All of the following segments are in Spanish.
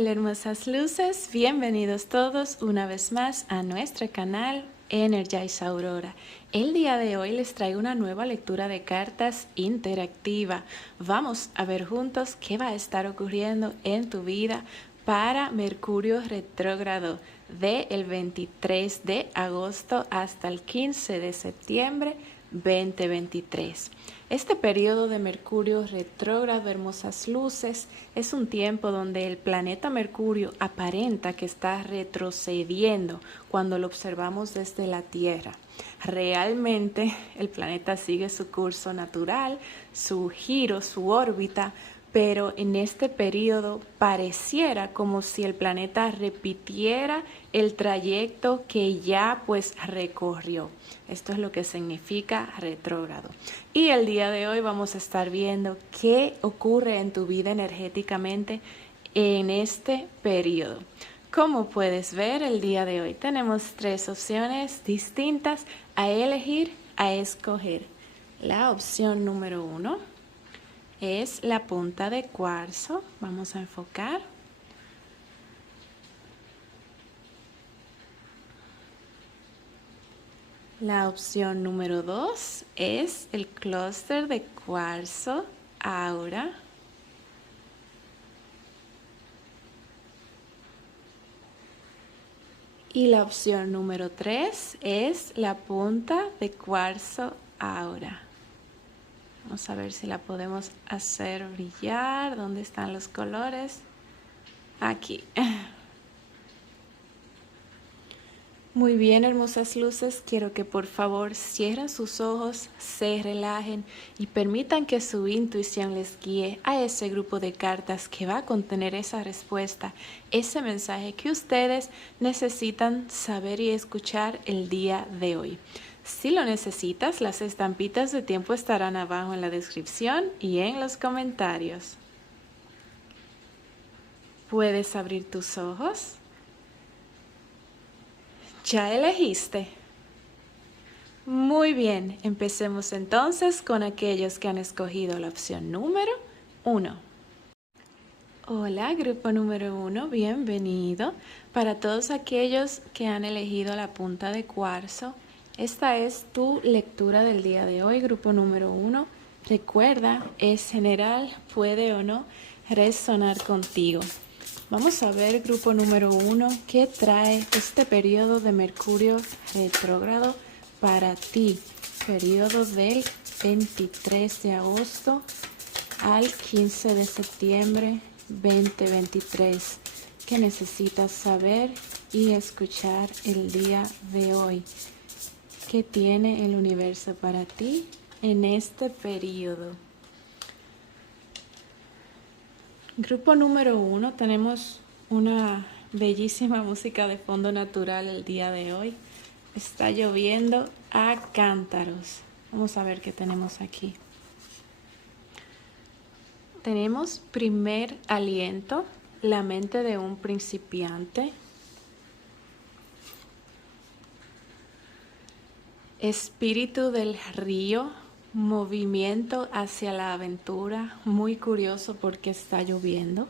Hola hermosas luces, bienvenidos todos una vez más a nuestro canal Energize Aurora. El día de hoy les traigo una nueva lectura de cartas interactiva. Vamos a ver juntos qué va a estar ocurriendo en tu vida para Mercurio retrógrado del 23 de agosto hasta el 15 de septiembre 2023. Este periodo de Mercurio retrógrado, hermosas luces, es un tiempo donde el planeta Mercurio aparenta que está retrocediendo cuando lo observamos desde la Tierra. Realmente el planeta sigue su curso natural, su giro, su órbita, pero en este periodo pareciera como si el planeta repitiera el trayecto que ya pues recorrió. Esto es lo que significa retrógrado. Y el día de hoy vamos a estar viendo qué ocurre en tu vida energéticamente en este periodo. Como puedes ver, el día de hoy tenemos 3 opciones distintas a elegir, a escoger. La opción número 1 es la punta de cuarzo. Vamos a enfocar. La opción número 2 es el clúster de cuarzo Aura. Y la opción número 3 es la punta de cuarzo Aura. Vamos a ver si la podemos hacer brillar. ¿Dónde están los colores? Aquí. Muy bien, hermosas luces. Quiero que por favor cierren sus ojos, se relajen y permitan que su intuición les guíe a ese grupo de cartas que va a contener esa respuesta, ese mensaje que ustedes necesitan saber y escuchar el día de hoy. Si lo necesitas, las estampitas de tiempo estarán abajo en la descripción y en los comentarios. ¿Puedes abrir tus ojos? ¿Ya elegiste? Muy bien, empecemos entonces con aquellos que han escogido la opción número 1. Hola, grupo número 1, bienvenido. Para todos aquellos que han elegido la punta de cuarzo, esta es tu lectura del día de hoy, grupo número 1. Recuerda, es general, puede o no resonar contigo. Vamos a ver, grupo número 1, qué trae este periodo de Mercurio retrógrado para ti. Periodo del 23 de agosto al 15 de septiembre 2023. ¿Qué necesitas saber y escuchar el día de hoy? ¿Qué tiene el universo para ti en este periodo? Grupo número 1, tenemos una bellísima música de fondo natural el día de hoy. Está lloviendo a cántaros. Vamos a ver qué tenemos aquí. Tenemos primer aliento, la mente de un principiante. Espíritu del río, movimiento hacia la aventura, muy curioso porque está lloviendo.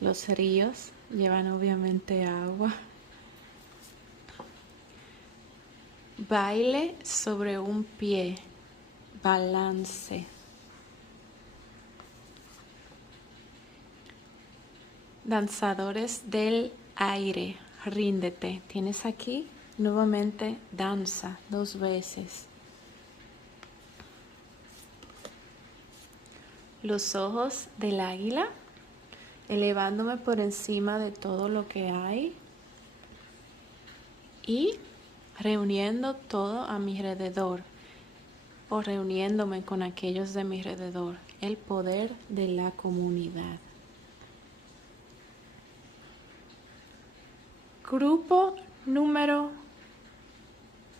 Los ríos llevan obviamente agua. Baile sobre un pie, balance. Danzadores del aire, ríndete. Tienes aquí nuevamente danza 2 veces. Los ojos del águila, elevándome por encima de todo lo que hay y reuniendo todo a mi alrededor o reuniéndome con aquellos de mi alrededor. El poder de la comunidad. Grupo número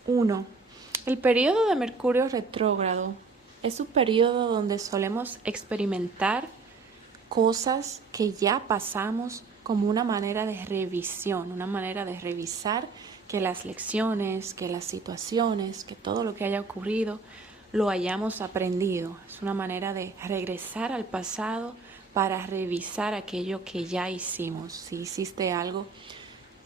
1. El periodo de Mercurio retrógrado es un periodo donde solemos experimentar cosas que ya pasamos como una manera de revisión, una manera de revisar que las lecciones, que las situaciones, que todo lo que haya ocurrido lo hayamos aprendido. Es una manera de regresar al pasado para revisar aquello que ya hicimos. Si hiciste algo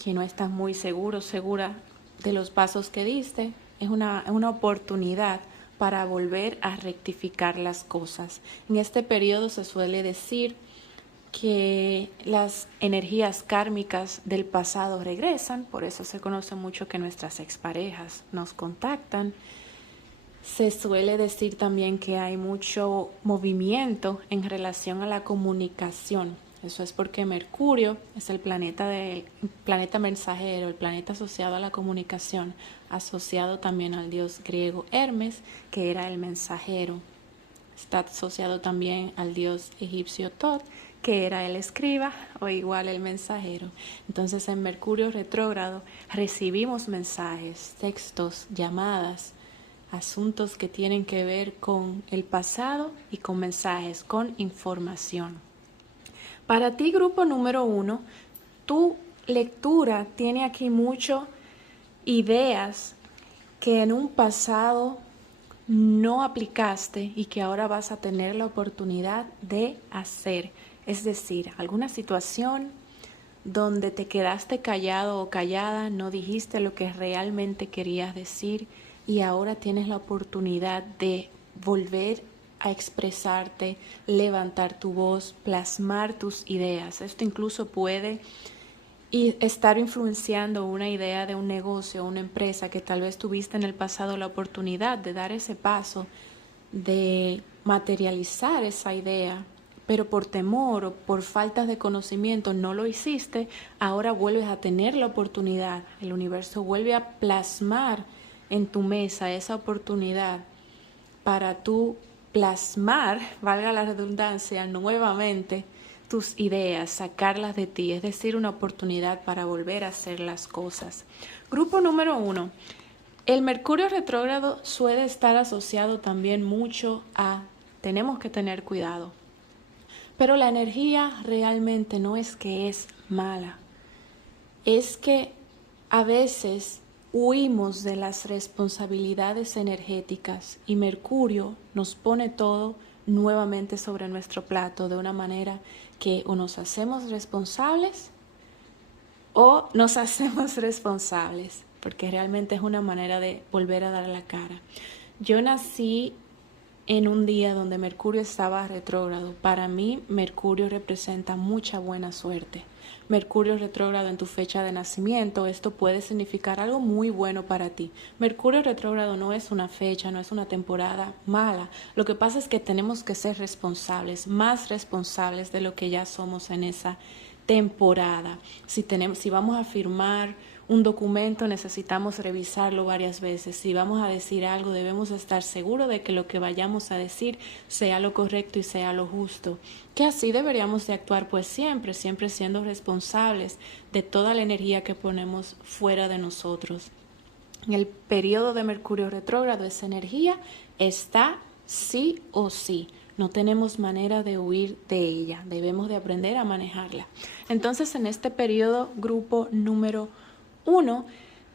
que no estás muy seguro, segura de los pasos que diste, es una oportunidad para volver a rectificar las cosas. En este periodo se suele decir que las energías kármicas del pasado regresan, por eso se conoce mucho que nuestras exparejas nos contactan. Se suele decir también que hay mucho movimiento en relación a la comunicación. Eso es porque Mercurio es el planeta mensajero, el planeta asociado a la comunicación, asociado también al dios griego Hermes, que era el mensajero. Está asociado también al dios egipcio Tot, que era el escriba o igual el mensajero. Entonces en Mercurio retrógrado recibimos mensajes, textos, llamadas, asuntos que tienen que ver con el pasado y con mensajes, con información. Para ti, grupo número 1, tu lectura tiene aquí mucho ideas que en un pasado no aplicaste y que ahora vas a tener la oportunidad de hacer. Es decir, alguna situación donde te quedaste callado o callada, no dijiste lo que realmente querías decir y ahora tienes la oportunidad de volver a expresarte, levantar tu voz, plasmar tus ideas. Esto incluso puede estar influenciando una idea de un negocio, una empresa que tal vez tuviste en el pasado la oportunidad de dar ese paso, de materializar esa idea, pero por temor o por falta de conocimiento no lo hiciste. Ahora vuelves a tener la oportunidad. El universo vuelve a plasmar en tu mesa esa oportunidad para tú plasmar, valga la redundancia, nuevamente tus ideas, sacarlas de ti, es decir, una oportunidad para volver a hacer las cosas. Grupo número 1. El Mercurio retrógrado suele estar asociado también mucho a tenemos que tener cuidado. Pero la energía realmente no es que es mala, es que a veces huimos de las responsabilidades energéticas y Mercurio nos pone todo nuevamente sobre nuestro plato de una manera que o nos hacemos responsables o nos hacemos responsables, porque realmente es una manera de volver a dar la cara. Yo nací en un día donde Mercurio estaba retrógrado. Para mí, Mercurio representa mucha buena suerte. Mercurio retrógrado en tu fecha de nacimiento, esto puede significar algo muy bueno para ti. Mercurio retrógrado no es una fecha, no es una temporada mala. Lo que pasa es que tenemos que ser responsables, más responsables de lo que ya somos en esa temporada. Si vamos a firmar un documento, necesitamos revisarlo varias veces. Si vamos a decir algo, debemos estar seguros de que lo que vayamos a decir sea lo correcto y sea lo justo. Que así deberíamos de actuar pues siempre siendo responsables de toda la energía que ponemos fuera de nosotros. En el periodo de Mercurio retrógrado, esa energía está sí o sí. No tenemos manera de huir de ella. Debemos de aprender a manejarla. Entonces, en este periodo, grupo número 1,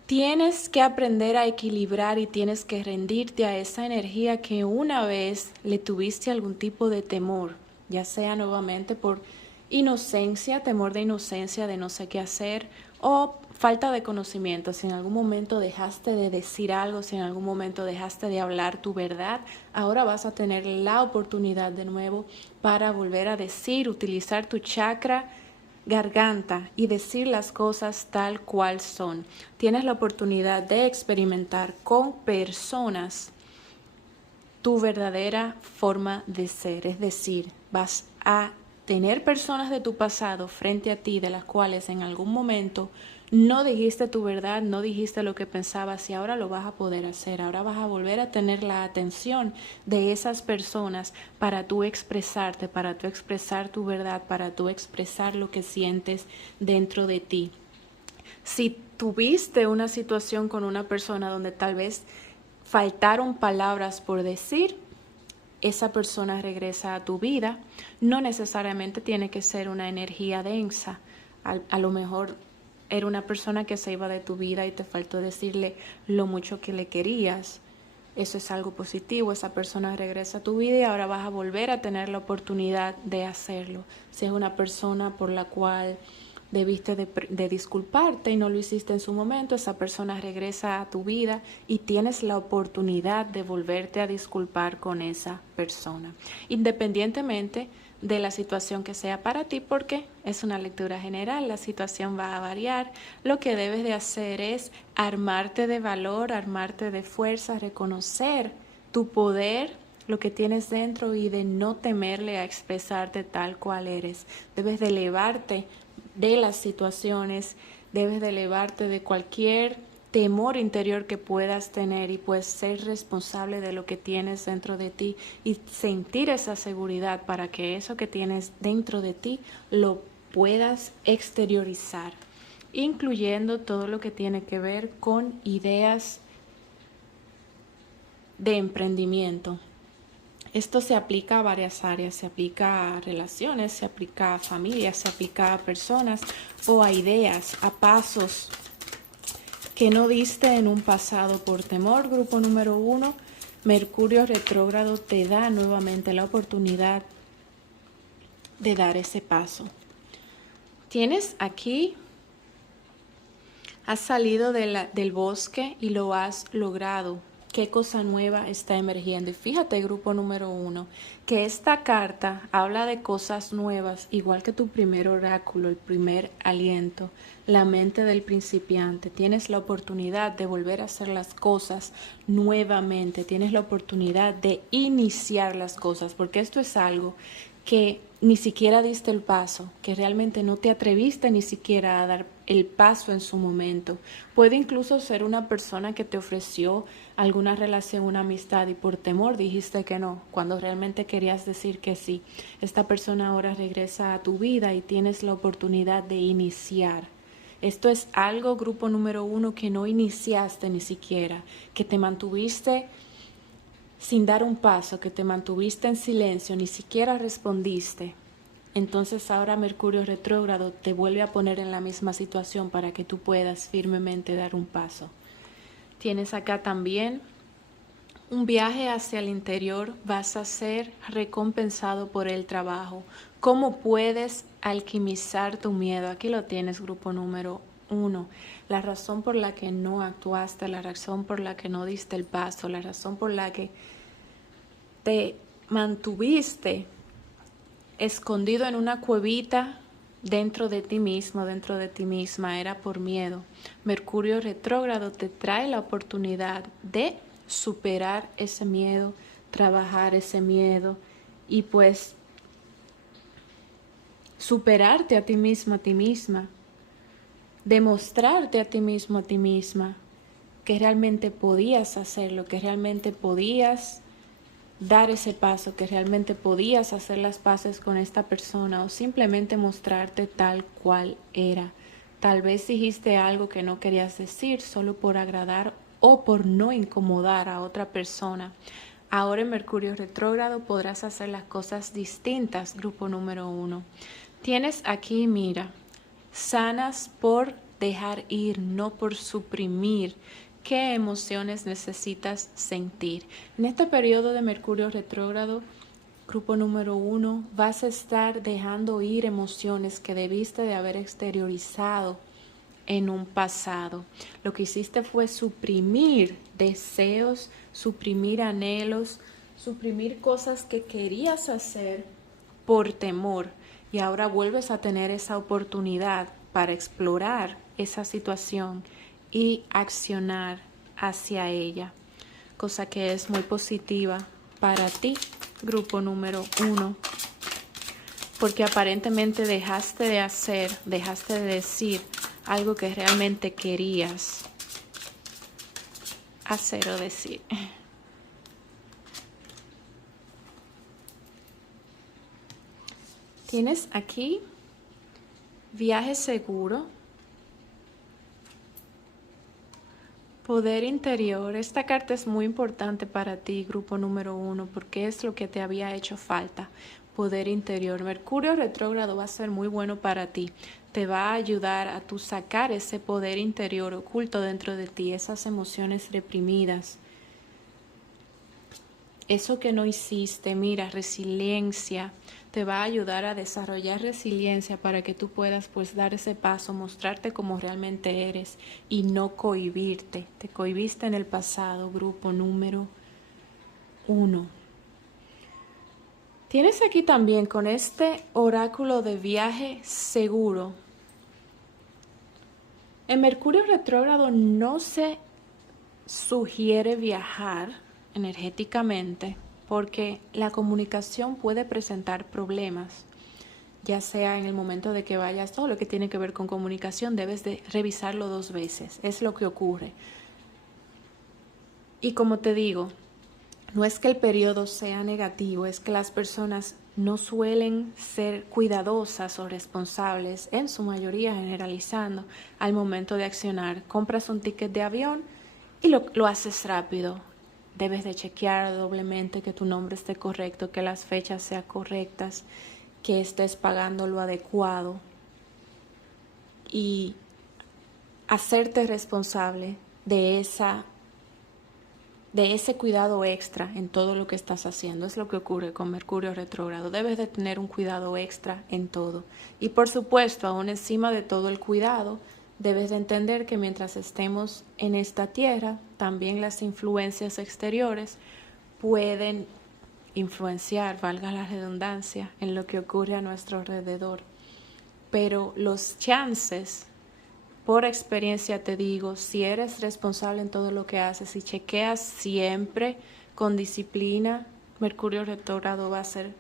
tienes que aprender a equilibrar y tienes que rendirte a esa energía que una vez le tuviste algún tipo de temor, ya sea nuevamente por inocencia, temor de inocencia, de no sé qué hacer, o falta de conocimiento. Si en algún momento dejaste de decir algo, si en algún momento dejaste de hablar tu verdad, ahora vas a tener la oportunidad de nuevo para volver a decir, utilizar tu chakra garganta y decir las cosas tal cual son. Tienes la oportunidad de experimentar con personas tu verdadera forma de ser, es decir, vas a tener personas de tu pasado frente a ti de las cuales en algún momento no dijiste tu verdad, no dijiste lo que pensabas y ahora lo vas a poder hacer. Ahora vas a volver a tener la atención de esas personas para tú expresarte, para tú expresar tu verdad, para tú expresar lo que sientes dentro de ti. Si tuviste una situación con una persona donde tal vez faltaron palabras por decir, esa persona regresa a tu vida. No necesariamente tiene que ser una energía densa. A lo mejor era una persona que se iba de tu vida y te faltó decirle lo mucho que le querías. Eso es algo positivo, esa persona regresa a tu vida y ahora vas a volver a tener la oportunidad de hacerlo. Si es una persona por la cual debiste de disculparte y no lo hiciste en su momento, esa persona regresa a tu vida y tienes la oportunidad de volverte a disculpar con esa persona, independientemente de la situación que sea para ti, porque es una lectura general, la situación va a variar. Lo que debes de hacer es armarte de valor, armarte de fuerza, reconocer tu poder, lo que tienes dentro y de no temerle a expresarte tal cual eres. Debes de elevarte de las situaciones, debes de elevarte de cualquier temor interior que puedas tener y pues ser responsable de lo que tienes dentro de ti y sentir esa seguridad para que eso que tienes dentro de ti lo puedas exteriorizar, incluyendo todo lo que tiene que ver con ideas de emprendimiento. Esto se aplica a varias áreas, se aplica a relaciones, se aplica a familias, se aplica a personas o a ideas, a pasos que no diste en un pasado por temor. Grupo número 1, Mercurio retrógrado te da nuevamente la oportunidad de dar ese paso. Tienes aquí, has salido del bosque y lo has logrado. ¿Qué cosa nueva está emergiendo? Y fíjate, grupo número 1, que esta carta habla de cosas nuevas, igual que tu primer oráculo, el primer aliento, la mente del principiante. Tienes la oportunidad de volver a hacer las cosas nuevamente, tienes la oportunidad de iniciar las cosas, porque esto es algo que ni siquiera diste el paso, que realmente no te atreviste ni siquiera a dar el paso en su momento. Puede incluso ser una persona que te ofreció alguna relación, una amistad y por temor dijiste que no, cuando realmente querías decir que sí. Esta persona ahora regresa a tu vida y tienes la oportunidad de iniciar. Esto es algo, grupo número 1, que no iniciaste ni siquiera, que te mantuviste sin dar un paso, que te mantuviste en silencio, ni siquiera respondiste. Entonces ahora Mercurio retrógrado te vuelve a poner en la misma situación para que tú puedas firmemente dar un paso. Tienes acá también un viaje hacia el interior, vas a ser recompensado por el trabajo. ¿Cómo puedes alquimizar tu miedo? Aquí lo tienes, grupo número 1. La razón por la que no actuaste, la razón por la que no diste el paso, la razón por la que te mantuviste escondido en una cuevita dentro de ti mismo, dentro de ti misma, era por miedo. Mercurio retrógrado te trae la oportunidad de superar ese miedo, trabajar ese miedo y pues superarte a ti misma, demostrarte a ti mismo, a ti misma que realmente podías hacerlo, que realmente podías dar ese paso, que realmente podías hacer las paces con esta persona o simplemente mostrarte tal cual era. Tal vez dijiste algo que no querías decir solo por agradar o por no incomodar a otra persona. Ahora en Mercurio retrógrado podrás hacer las cosas distintas, grupo número 1. Tienes aquí, mira, sanas por dejar ir, no por suprimir. ¿Qué emociones necesitas sentir? En este periodo de Mercurio retrógrado, grupo número 1, vas a estar dejando ir emociones que debiste de haber exteriorizado en un pasado. Lo que hiciste fue suprimir deseos, suprimir anhelos, suprimir cosas que querías hacer por temor y ahora vuelves a tener esa oportunidad para explorar esa situación y accionar hacia ella, cosa que es muy positiva para ti, grupo número 1, porque aparentemente dejaste de hacer, dejaste de decir algo que realmente querías hacer o decir. Tienes aquí viaje seguro, poder interior. Esta carta es muy importante para ti, grupo número 1, porque es lo que te había hecho falta. Poder interior. Mercurio retrógrado va a ser muy bueno para ti. Te va a ayudar a tú sacar ese poder interior oculto dentro de ti, esas emociones reprimidas. eso que no hiciste, mira, resiliencia, te va a ayudar a desarrollar resiliencia para que tú puedas pues dar ese paso, mostrarte como realmente eres y no cohibirte. Te cohibiste en el pasado, grupo número 1. Tienes aquí también con este oráculo de viaje seguro. En Mercurio retrógrado no se sugiere viajar energéticamente porque la comunicación puede presentar problemas, ya sea en el momento de que vayas, todo lo que tiene que ver con comunicación debes de revisarlo 2 veces, es lo que ocurre. Y como te digo, no es que el periodo sea negativo, es que las personas no suelen ser cuidadosas o responsables, en su mayoría generalizando, al momento de accionar. Compras un ticket de avión y lo haces rápido. Debes de chequear doblemente que tu nombre esté correcto, que las fechas sean correctas, que estés pagando lo adecuado y hacerte responsable de ese cuidado extra en todo lo que estás haciendo. Es lo que ocurre con Mercurio retrógrado. Debes de tener un cuidado extra en todo. Y por supuesto, aún encima de todo el cuidado, debes de entender que mientras estemos en esta tierra, también las influencias exteriores pueden influenciar, valga la redundancia, en lo que ocurre a nuestro alrededor. Pero los chances, por experiencia te digo, si eres responsable en todo lo que haces y chequeas siempre con disciplina, Mercurio retrógrado va a ser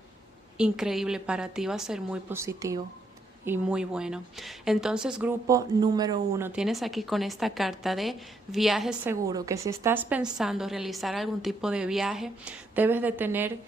increíble para ti, va a ser muy positivo y muy bueno. Entonces, grupo número 1, tienes aquí con esta carta de viaje seguro, que si estás pensando realizar algún tipo de viaje, debes de tener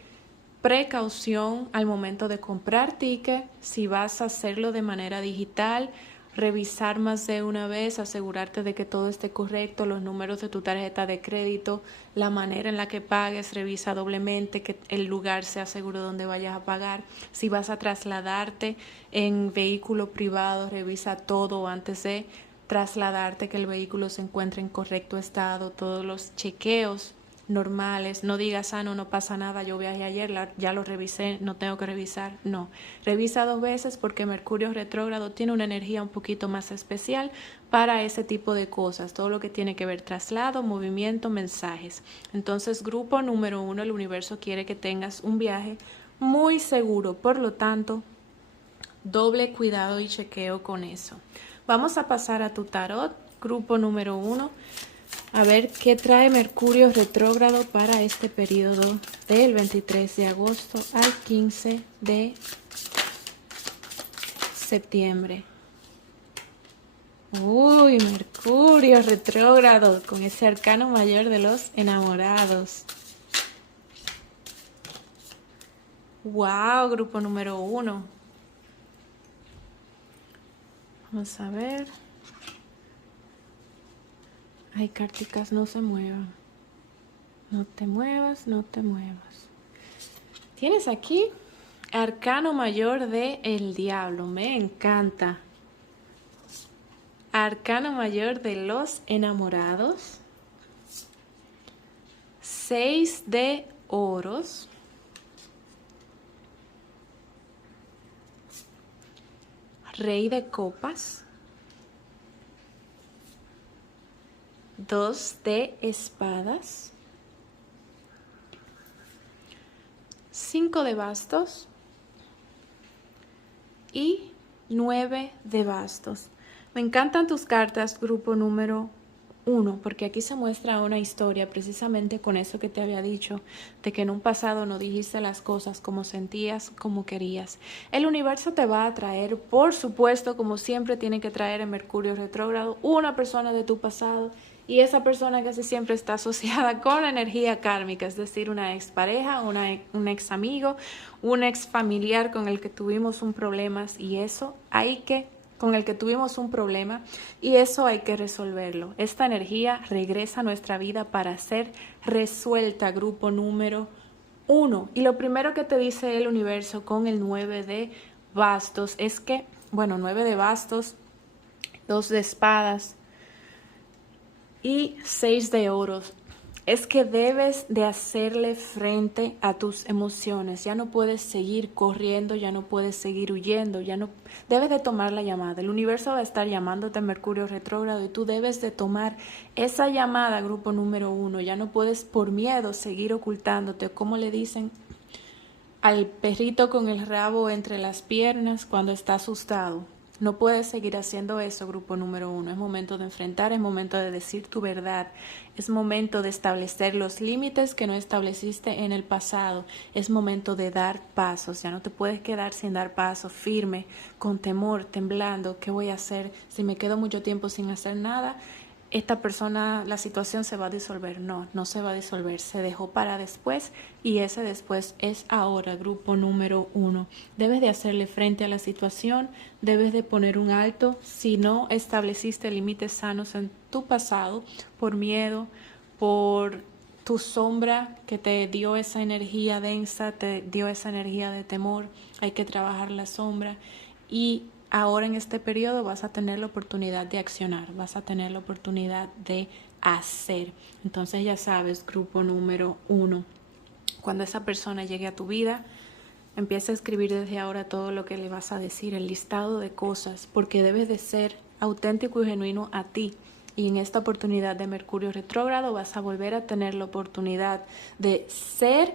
precaución al momento de comprar ticket, si vas a hacerlo de manera digital, revisar más de una vez, asegurarte de que todo esté correcto, los números de tu tarjeta de crédito, la manera en la que pagues, revisa doblemente que el lugar sea seguro donde vayas a pagar. Si vas a trasladarte en vehículo privado, revisa todo antes de trasladarte, que el vehículo se encuentre en correcto estado, todos los chequeos normales. No digas, no pasa nada, yo viajé ayer, ya lo revisé, no tengo que revisar. No, revisa 2 veces porque Mercurio retrógrado tiene una energía un poquito más especial para ese tipo de cosas, todo lo que tiene que ver traslado, movimiento, mensajes. Entonces, grupo número 1, el universo quiere que tengas un viaje muy seguro, por lo tanto, doble cuidado y chequeo con eso. Vamos a pasar a tu tarot, grupo número 1. A ver qué trae Mercurio retrógrado para este periodo del 23 de agosto al 15 de septiembre. Uy, Mercurio retrógrado con ese arcano mayor de los enamorados. Wow, grupo número 1. Vamos a ver. Ay, Cárticas, no se muevan. No te muevas, no te muevas. Tienes aquí arcano mayor de el diablo. Me encanta. Arcano mayor de los enamorados. 6 de oros. Rey de copas. 2 de espadas. 5 de bastos. Y 9 de bastos. Me encantan tus cartas, grupo número 1, porque aquí se muestra una historia precisamente con eso que te había dicho, de que en un pasado no dijiste las cosas como sentías, como querías. El universo te va a traer, por supuesto, como siempre tiene que traer en Mercurio retrógrado, una persona de tu pasado, y esa persona casi siempre está asociada con la energía kármica, es decir, una expareja, un ex amigo, un ex familiar con el que tuvimos un problema, y eso hay que resolverlo. Esta energía regresa a nuestra vida para ser resuelta, grupo número 1. Y lo primero que te dice el universo con el 9 de bastos es que, 9 de bastos, 2 de espadas y 6 de oros. es que debes de hacerle frente a tus emociones. Ya no puedes seguir corriendo, ya no puedes seguir huyendo, ya no debes de tomar la llamada. El universo va a estar llamándote Mercurio retrógrado y tú debes de tomar esa llamada, grupo número 1. Ya no puedes por miedo seguir ocultándote, como le dicen al perrito con el rabo entre las piernas cuando está asustado. No puedes seguir haciendo eso, grupo número 1. Es momento de enfrentar, es momento de decir tu verdad. Es momento de establecer los límites que no estableciste en el pasado. Es momento de dar pasos. Ya no te puedes quedar sin dar pasos, firme, con temor, temblando. ¿Qué voy a hacer si me quedo mucho tiempo sin hacer nada? Esta persona, la situación se va a disolver. No, no se va a disolver. Se dejó para después y ese después es ahora, grupo número 1. Debes de hacerle frente a la situación, debes de poner un alto si no estableciste límites sanos en tu pasado por miedo, por tu sombra que te dio esa energía densa, te dio esa energía de temor. Hay que trabajar la sombra y ahora en este periodo vas a tener la oportunidad de accionar, vas a tener la oportunidad de hacer. Entonces ya sabes, grupo número 1, cuando esa persona llegue a tu vida, empieza a escribir desde ahora todo lo que le vas a decir, el listado de cosas, porque debes de ser auténtico y genuino a ti. Y en esta oportunidad de Mercurio retrógrado vas a volver a tener la oportunidad de ser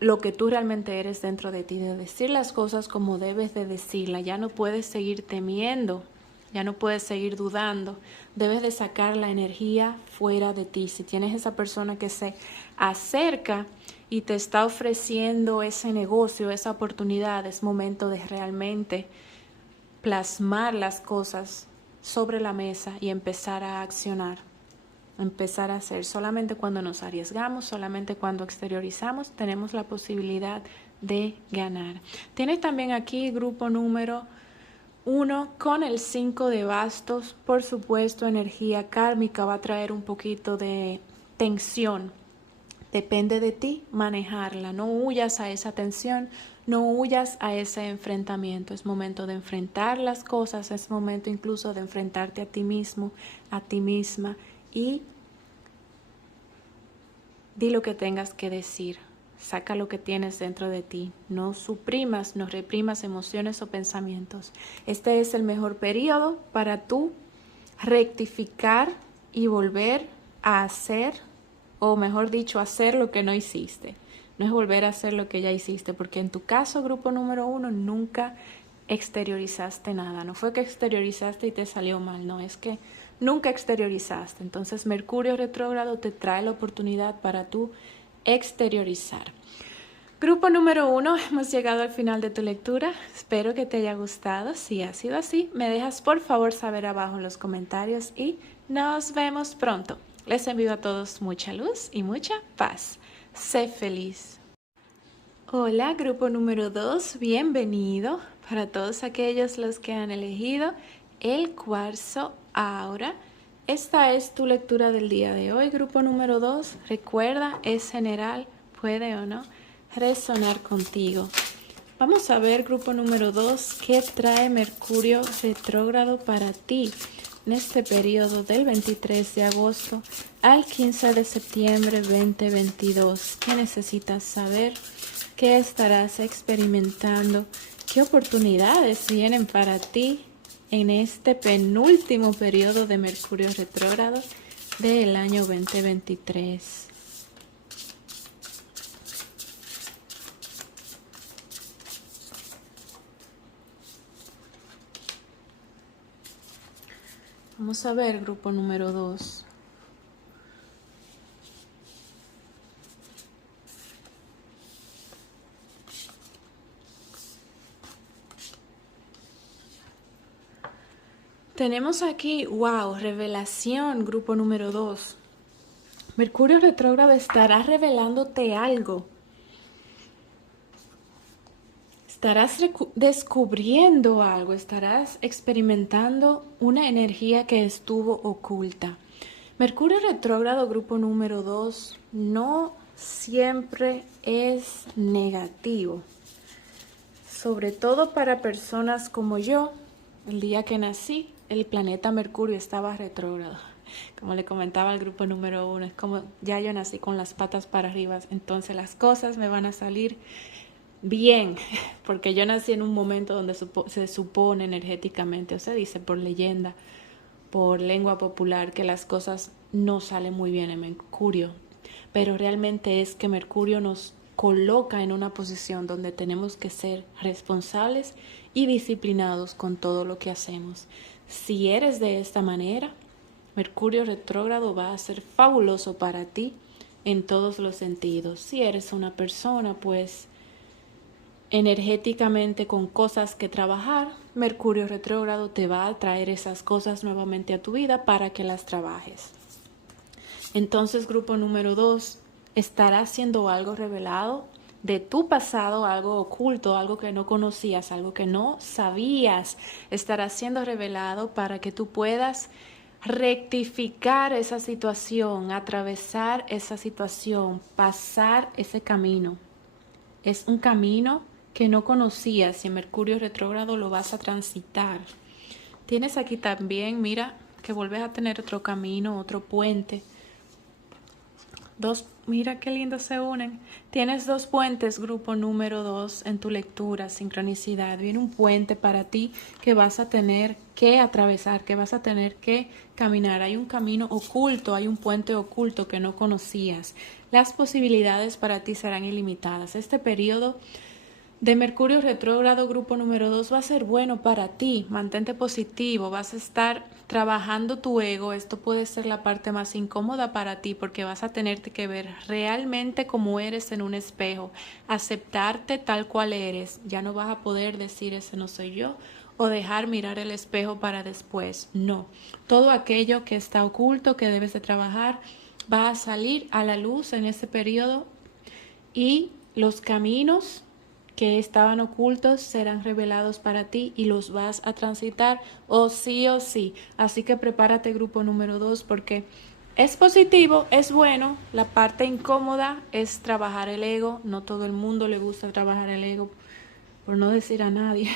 lo que tú realmente eres dentro de ti, de decir las cosas como debes de decirlas. Ya no puedes seguir temiendo, ya no puedes seguir dudando, debes de sacar la energía fuera de ti. Si tienes esa persona que se acerca y te está ofreciendo ese negocio, esa oportunidad, es momento de realmente plasmar las cosas sobre la mesa y empezar a accionar. Empezar a hacer. Solamente cuando nos arriesgamos, solamente cuando exteriorizamos, tenemos la posibilidad de ganar. Tienes también aquí grupo número 1 con el 5 de bastos. Por supuesto, energía kármica va a traer un poquito de tensión. Depende de ti manejarla. No huyas a esa tensión, no huyas a ese enfrentamiento. Es momento de enfrentar las cosas, es momento incluso de enfrentarte a ti mismo, a ti misma. Y di lo que tengas que decir, saca lo que tienes dentro de ti, no suprimas, no reprimas emociones o pensamientos. Este es el mejor periodo para tú rectificar y volver a hacer, o mejor dicho, hacer lo que no hiciste. No es volver a hacer lo que ya hiciste, porque en tu caso, grupo número 1, nunca exteriorizaste nada. No fue que exteriorizaste y te salió mal, no, es que nunca exteriorizaste. Entonces Mercurio retrógrado te trae la oportunidad para tú exteriorizar. Grupo número 1, hemos llegado al final de tu lectura. Espero que te haya gustado. Si ha sido así, me dejas por favor saber abajo en los comentarios y nos vemos pronto. Les envío a todos mucha luz y mucha paz. Sé feliz. Hola, grupo número 2, bienvenido. Para todos aquellos los que han elegido el cuarzo aura, esta es tu lectura del día de hoy, grupo número 2. Recuerda, es general, puede o no resonar contigo. Vamos a ver, grupo número 2, qué trae Mercurio retrógrado para ti en este periodo del 23 de agosto al 15 de septiembre 2022. ¿Qué necesitas saber? ¿Qué estarás experimentando? ¿Qué oportunidades vienen para ti en este penúltimo periodo de Mercurio retrógrado del año 2023? Vamos a ver, grupo número 2. Tenemos aquí, wow, revelación, grupo número 2. Mercurio retrógrado estará revelándote algo. Estarás descubriendo algo, estarás experimentando una energía que estuvo oculta. Mercurio retrógrado, grupo número 2, no siempre es negativo. Sobre todo para personas como yo, el día que nací, el planeta Mercurio estaba retrógrado. Como le comentaba al grupo número 1, es como ya yo nací con las patas para arriba, entonces las cosas me van a salir bien, porque yo nací en un momento donde se supone energéticamente, o se dice por leyenda, por lengua popular, que las cosas no salen muy bien en Mercurio, pero realmente es que Mercurio nos coloca en una posición donde tenemos que ser responsables y disciplinados con todo lo que hacemos. Si eres de esta manera, Mercurio retrógrado va a ser fabuloso para ti en todos los sentidos. Si eres una persona, pues energéticamente con cosas que trabajar, Mercurio retrógrado te va a traer esas cosas nuevamente a tu vida para que las trabajes. Entonces, grupo número 2, estará siendo algo revelado de tu pasado, algo oculto, algo que no conocías, algo que no sabías, estará siendo revelado para que tú puedas rectificar esa situación, atravesar esa situación, pasar ese camino. Es un camino que no conocías y en Mercurio retrógrado lo vas a transitar. Tienes aquí también, mira, que vuelves a tener otro camino, otro puente. Mira qué lindo se unen. Tienes 2 puentes, grupo número 2, en tu lectura, sincronicidad. Viene un puente para ti que vas a tener que atravesar, que vas a tener que caminar. Hay un camino oculto, hay un puente oculto que no conocías. Las posibilidades para ti serán ilimitadas. Este periodo de Mercurio retrógrado, grupo número 2, va a ser bueno para ti. Mantente positivo, vas a estar trabajando tu ego. Esto puede ser la parte más incómoda para ti porque vas a tenerte que ver realmente como eres en un espejo, aceptarte tal cual eres. Ya no vas a poder decir ese no soy yo o dejar mirar el espejo para después. No, todo aquello que está oculto, que debes de trabajar, va a salir a la luz en ese periodo y los caminos que estaban ocultos serán revelados para ti y los vas a transitar o sí o sí. Así que prepárate, grupo número 2, porque es positivo, es bueno. La parte incómoda es trabajar el ego. No todo el mundo le gusta trabajar el ego, por no decir a nadie.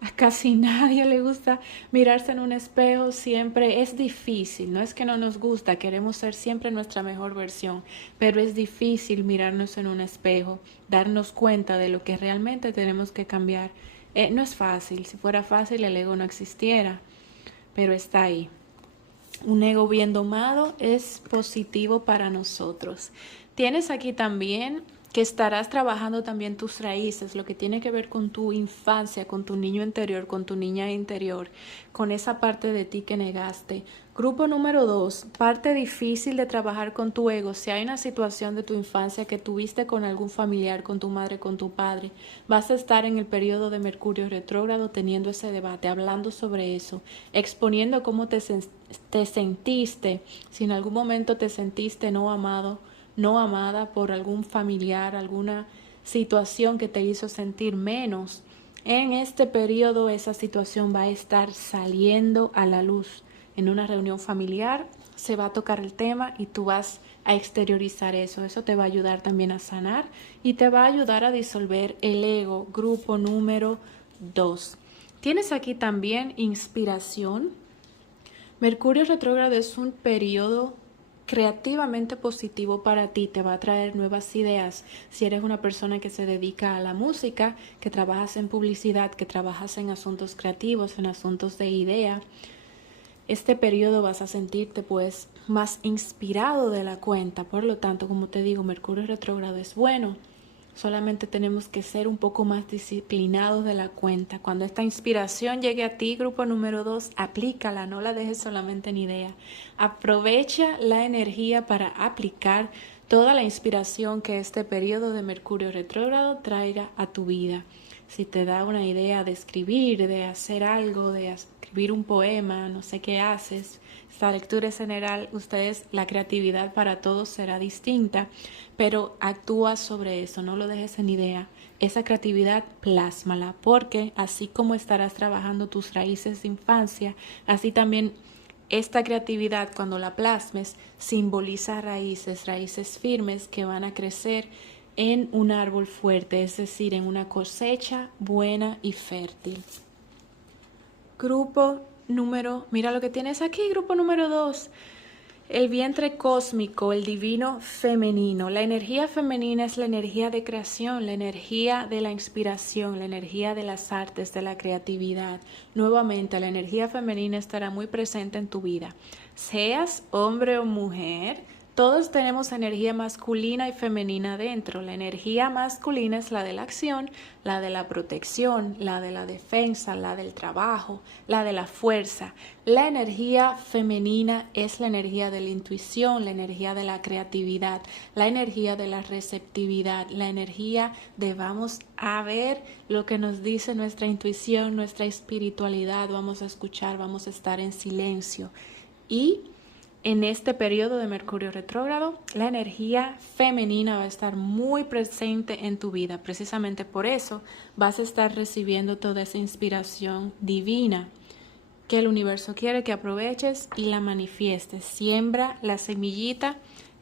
A casi nadie le gusta mirarse en un espejo, siempre es difícil, no es que no nos gusta, queremos ser siempre nuestra mejor versión, pero es difícil mirarnos en un espejo, darnos cuenta de lo que realmente tenemos que cambiar. No es fácil, si fuera fácil el ego no existiera, pero está ahí. Un ego bien domado es positivo para nosotros. Tienes aquí también que estarás trabajando también tus raíces, lo que tiene que ver con tu infancia, con tu niño interior, con tu niña interior, con esa parte de ti que negaste. Grupo número 2, parte difícil de trabajar con tu ego. Si hay una situación de tu infancia que tuviste con algún familiar, con tu madre, con tu padre, vas a estar en el periodo de Mercurio retrógrado teniendo ese debate, hablando sobre eso, exponiendo cómo te sentiste, si en algún momento te sentiste no amado, no amada por algún familiar, alguna situación que te hizo sentir menos. En este periodo esa situación va a estar saliendo a la luz. En una reunión familiar se va a tocar el tema y tú vas a exteriorizar eso. Eso te va a ayudar también a sanar y te va a ayudar a disolver el ego, grupo número 2. Tienes aquí también inspiración. Mercurio retrógrado es un periodo creativamente positivo para ti, te va a traer nuevas ideas. Si eres una persona que se dedica a la música, que trabajas en publicidad, que trabajas en asuntos creativos, en asuntos de idea, este periodo vas a sentirte pues más inspirado de la cuenta. Por lo tanto, como te digo, Mercurio retrógrado es bueno. Solamente tenemos que ser un poco más disciplinados de la cuenta. Cuando esta inspiración llegue a ti, grupo número 2, aplícala, no la dejes solamente en idea. Aprovecha la energía para aplicar toda la inspiración que este periodo de Mercurio retrógrado traiga a tu vida. Si te da una idea de escribir, de hacer algo, de escribir un poema, no sé qué haces. Esta lectura es general, la creatividad para todos será distinta, pero actúa sobre eso, no lo dejes en idea. Esa creatividad, plásmala, porque así como estarás trabajando tus raíces de infancia, así también esta creatividad, cuando la plasmes, simboliza raíces firmes que van a crecer en un árbol fuerte, es decir, en una cosecha buena y fértil. Grupo mira lo que tienes aquí, grupo número 2. El vientre cósmico, el divino femenino. La energía femenina es la energía de creación, la energía de la inspiración, la energía de las artes, de la creatividad. Nuevamente, la energía femenina estará muy presente en tu vida. Seas hombre o mujer, todos tenemos energía masculina y femenina dentro. La energía masculina es la de la acción, la de la protección, la de la defensa, la del trabajo, la de la fuerza. La energía femenina es la energía de la intuición, la energía de la creatividad, la energía de la receptividad, la energía de vamos a ver lo que nos dice nuestra intuición, nuestra espiritualidad, vamos a escuchar, vamos a estar en silencio. Y en este periodo de Mercurio retrógrado, la energía femenina va a estar muy presente en tu vida. Precisamente por eso vas a estar recibiendo toda esa inspiración divina que el universo quiere que aproveches y la manifiestes. Siembra la semillita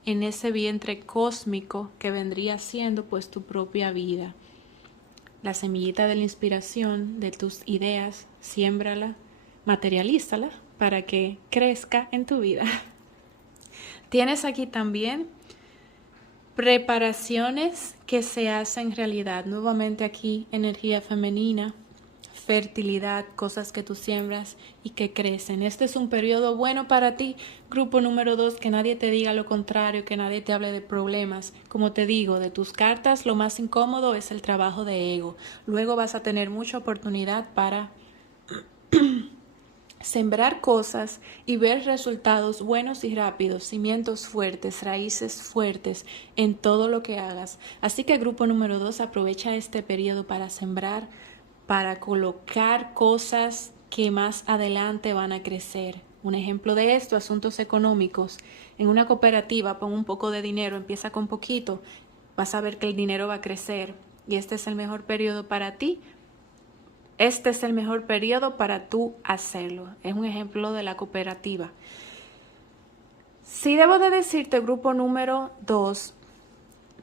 en ese vientre cósmico que vendría siendo pues tu propia vida. La semillita de la inspiración, de tus ideas, siémbrala, materialízala para que crezca en tu vida. Tienes aquí también preparaciones que se hacen realidad. Nuevamente aquí energía femenina, fertilidad, cosas que tú siembras y que crecen. Este es un periodo bueno para ti. Grupo número 2, que nadie te diga lo contrario, que nadie te hable de problemas. Como te digo, de tus cartas lo más incómodo es el trabajo de ego. Luego vas a tener mucha oportunidad para sembrar cosas y ver resultados buenos y rápidos, cimientos fuertes, raíces fuertes en todo lo que hagas. Así que grupo número 2, aprovecha este periodo para sembrar, para colocar cosas que más adelante van a crecer. Un ejemplo de esto, asuntos económicos. En una cooperativa, pon un poco de dinero, empieza con poquito, vas a ver que el dinero va a crecer y este es el mejor periodo para ti. Este es el mejor periodo para tú hacerlo. Es un ejemplo de la cooperativa. Sí debo de decirte, grupo número 2,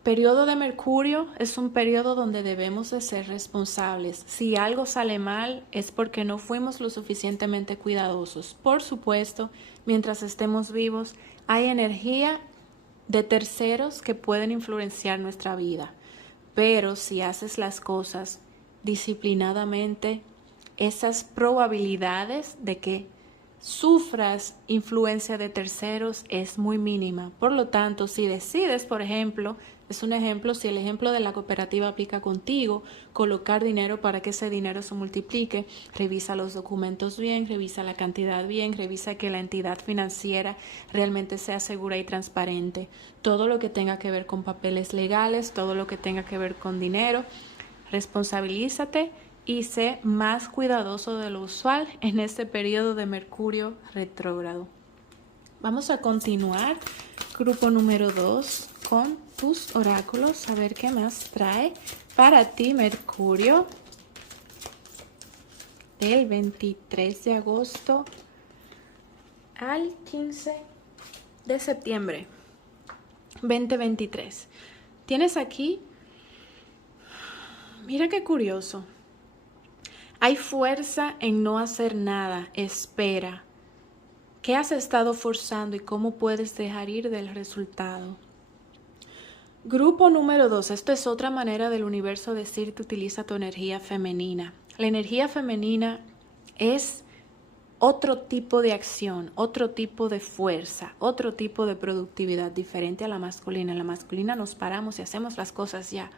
periodo de Mercurio es un periodo donde debemos de ser responsables. Si algo sale mal es porque no fuimos lo suficientemente cuidadosos. Por supuesto, mientras estemos vivos, hay energía de terceros que pueden influenciar nuestra vida. Pero si haces las cosas disciplinadamente, esas probabilidades de que sufras influencia de terceros es muy mínima. Por lo tanto, si decides, por ejemplo, es un ejemplo, si el ejemplo de la cooperativa aplica contigo, colocar dinero para que ese dinero se multiplique, revisa los documentos bien, revisa la cantidad bien, revisa que la entidad financiera realmente sea segura y transparente. Todo lo que tenga que ver con papeles legales, todo lo que tenga que ver con dinero, responsabilízate y sé más cuidadoso de lo usual en este periodo de Mercurio retrógrado. Vamos a continuar, grupo número 2, con tus oráculos, a ver qué más trae para ti Mercurio del 23 de agosto al 15 de septiembre 2023. Tienes aquí, mira qué curioso, hay fuerza en no hacer nada, espera. ¿Qué has estado forzando y cómo puedes dejar ir del resultado? Grupo número 2, esto es otra manera del universo decirte utiliza tu energía femenina. La energía femenina es otro tipo de acción, otro tipo de fuerza, otro tipo de productividad diferente a la masculina. En la masculina nos paramos y hacemos las cosas ya.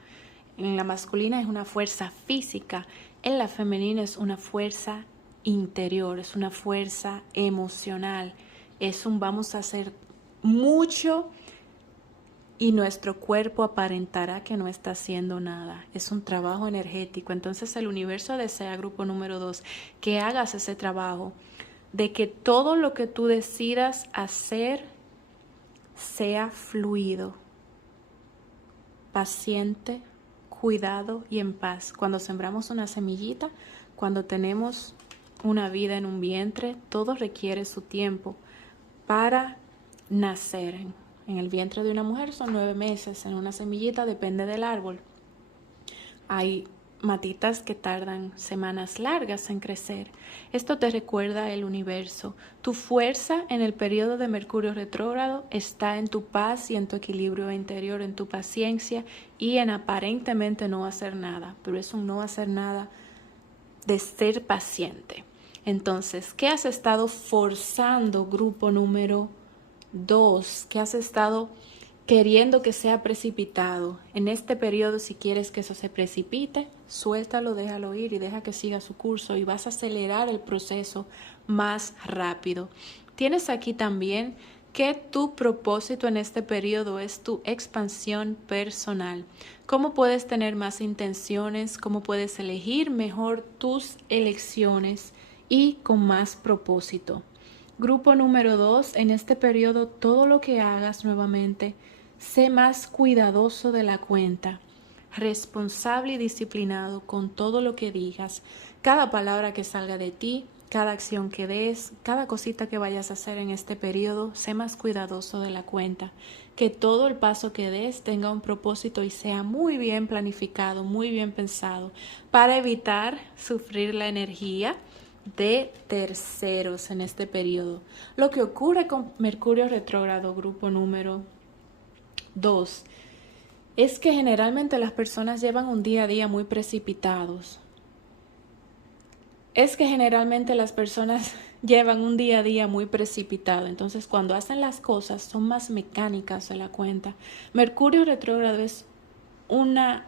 En la masculina es una fuerza física, en la femenina es una fuerza interior, es una fuerza emocional, es un vamos a hacer mucho y nuestro cuerpo aparentará que no está haciendo nada. Es un trabajo energético. Entonces el universo desea, grupo número 2, que hagas ese trabajo, de que todo lo que tú decidas hacer sea fluido, paciente, cuidado y en paz. Cuando sembramos una semillita, cuando tenemos una vida en un vientre, todo requiere su tiempo para nacer. En el vientre de una mujer son 9 meses, en una semillita depende del árbol. Hay matitas que tardan semanas largas en crecer. Esto te recuerda el universo. Tu fuerza en el periodo de Mercurio retrógrado está en tu paz y en tu equilibrio interior, en tu paciencia y en aparentemente no hacer nada, pero es un no hacer nada de ser paciente. Entonces, ¿qué has estado forzando, grupo número 2? ¿Qué has estado queriendo que sea precipitado? En este periodo, si quieres que eso se precipite, suéltalo, déjalo ir y deja que siga su curso y vas a acelerar el proceso más rápido. Tienes aquí también que tu propósito en este periodo es tu expansión personal. ¿Cómo puedes tener más intenciones? ¿Cómo puedes elegir mejor tus elecciones y con más propósito? Grupo número 2, en este periodo todo lo que hagas nuevamente, sé más cuidadoso de la cuenta, responsable y disciplinado con todo lo que digas, cada palabra que salga de ti, cada acción que des, cada cosita que vayas a hacer en este periodo, sé más cuidadoso de la cuenta, que todo el paso que des tenga un propósito y sea muy bien planificado, muy bien pensado, para evitar sufrir la energía de terceros en este periodo. Lo que ocurre con Mercurio retrógrado, grupo número 2, es que generalmente las personas llevan un día a día muy precipitados. Llevan un día a día muy precipitado. Entonces, cuando hacen las cosas son más mecánicas de la cuenta. Mercurio retrógrado es una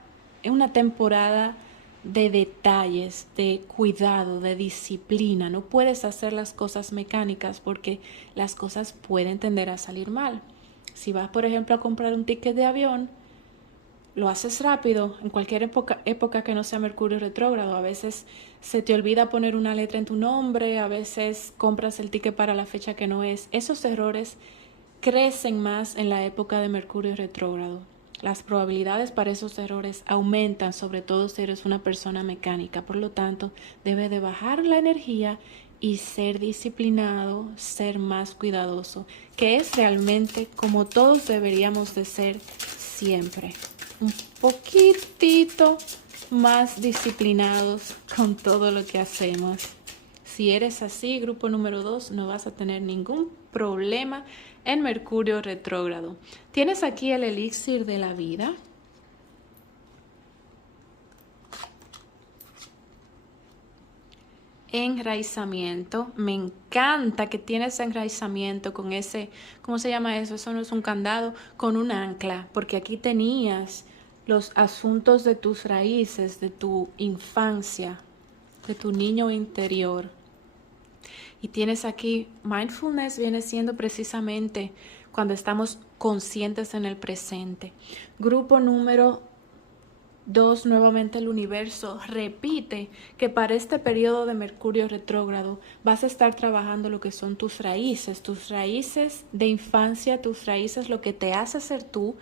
temporada de detalles, de cuidado, de disciplina. No puedes hacer las cosas mecánicas porque las cosas pueden tender a salir mal. Si vas, por ejemplo, a comprar un ticket de avión, lo haces rápido en cualquier época que no sea Mercurio retrógrado. A veces se te olvida poner una letra en tu nombre, a veces compras el ticket para la fecha que no es. Esos errores crecen más en la época de Mercurio retrógrado. Las probabilidades para esos errores aumentan, sobre todo si eres una persona mecánica. Por lo tanto, debes de bajar la energía y ser disciplinado, ser más cuidadoso, que es realmente como todos deberíamos de ser siempre. Un poquitito más disciplinados con todo lo que hacemos. Si eres así, grupo número 2, no vas a tener ningún problema en Mercurio retrógrado. Tienes aquí el elixir de la vida. Enraizamiento. Me encanta que tienes enraizamiento con ese, ¿cómo se llama eso? Eso no es un candado, con un ancla, porque aquí tenías los asuntos de tus raíces, de tu infancia, de tu niño interior. Y tienes aquí, mindfulness viene siendo precisamente cuando estamos conscientes en el presente. Grupo número 2, nuevamente el universo repite que para este periodo de Mercurio retrógrado vas a estar trabajando lo que son tus raíces de infancia, tus raíces, lo que te hace ser tú,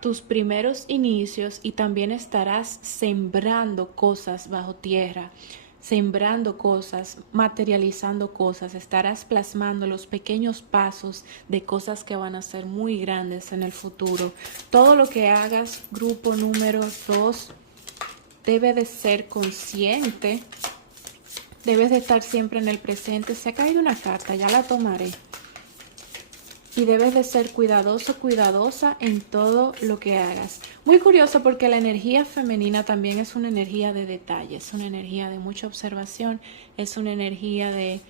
tus primeros inicios, y también estarás sembrando cosas bajo tierra, sembrando cosas, materializando cosas, estarás plasmando los pequeños pasos de cosas que van a ser muy grandes en el futuro. Todo lo que hagas, grupo número 2, debe de ser consciente, debes de estar siempre en el presente. Se ha caído una carta, ya la tomaré. Y debes de ser cuidadoso, cuidadosa en todo lo que hagas. Muy curioso porque la energía femenina también es una energía de detalle, es una energía de mucha observación, es una energía de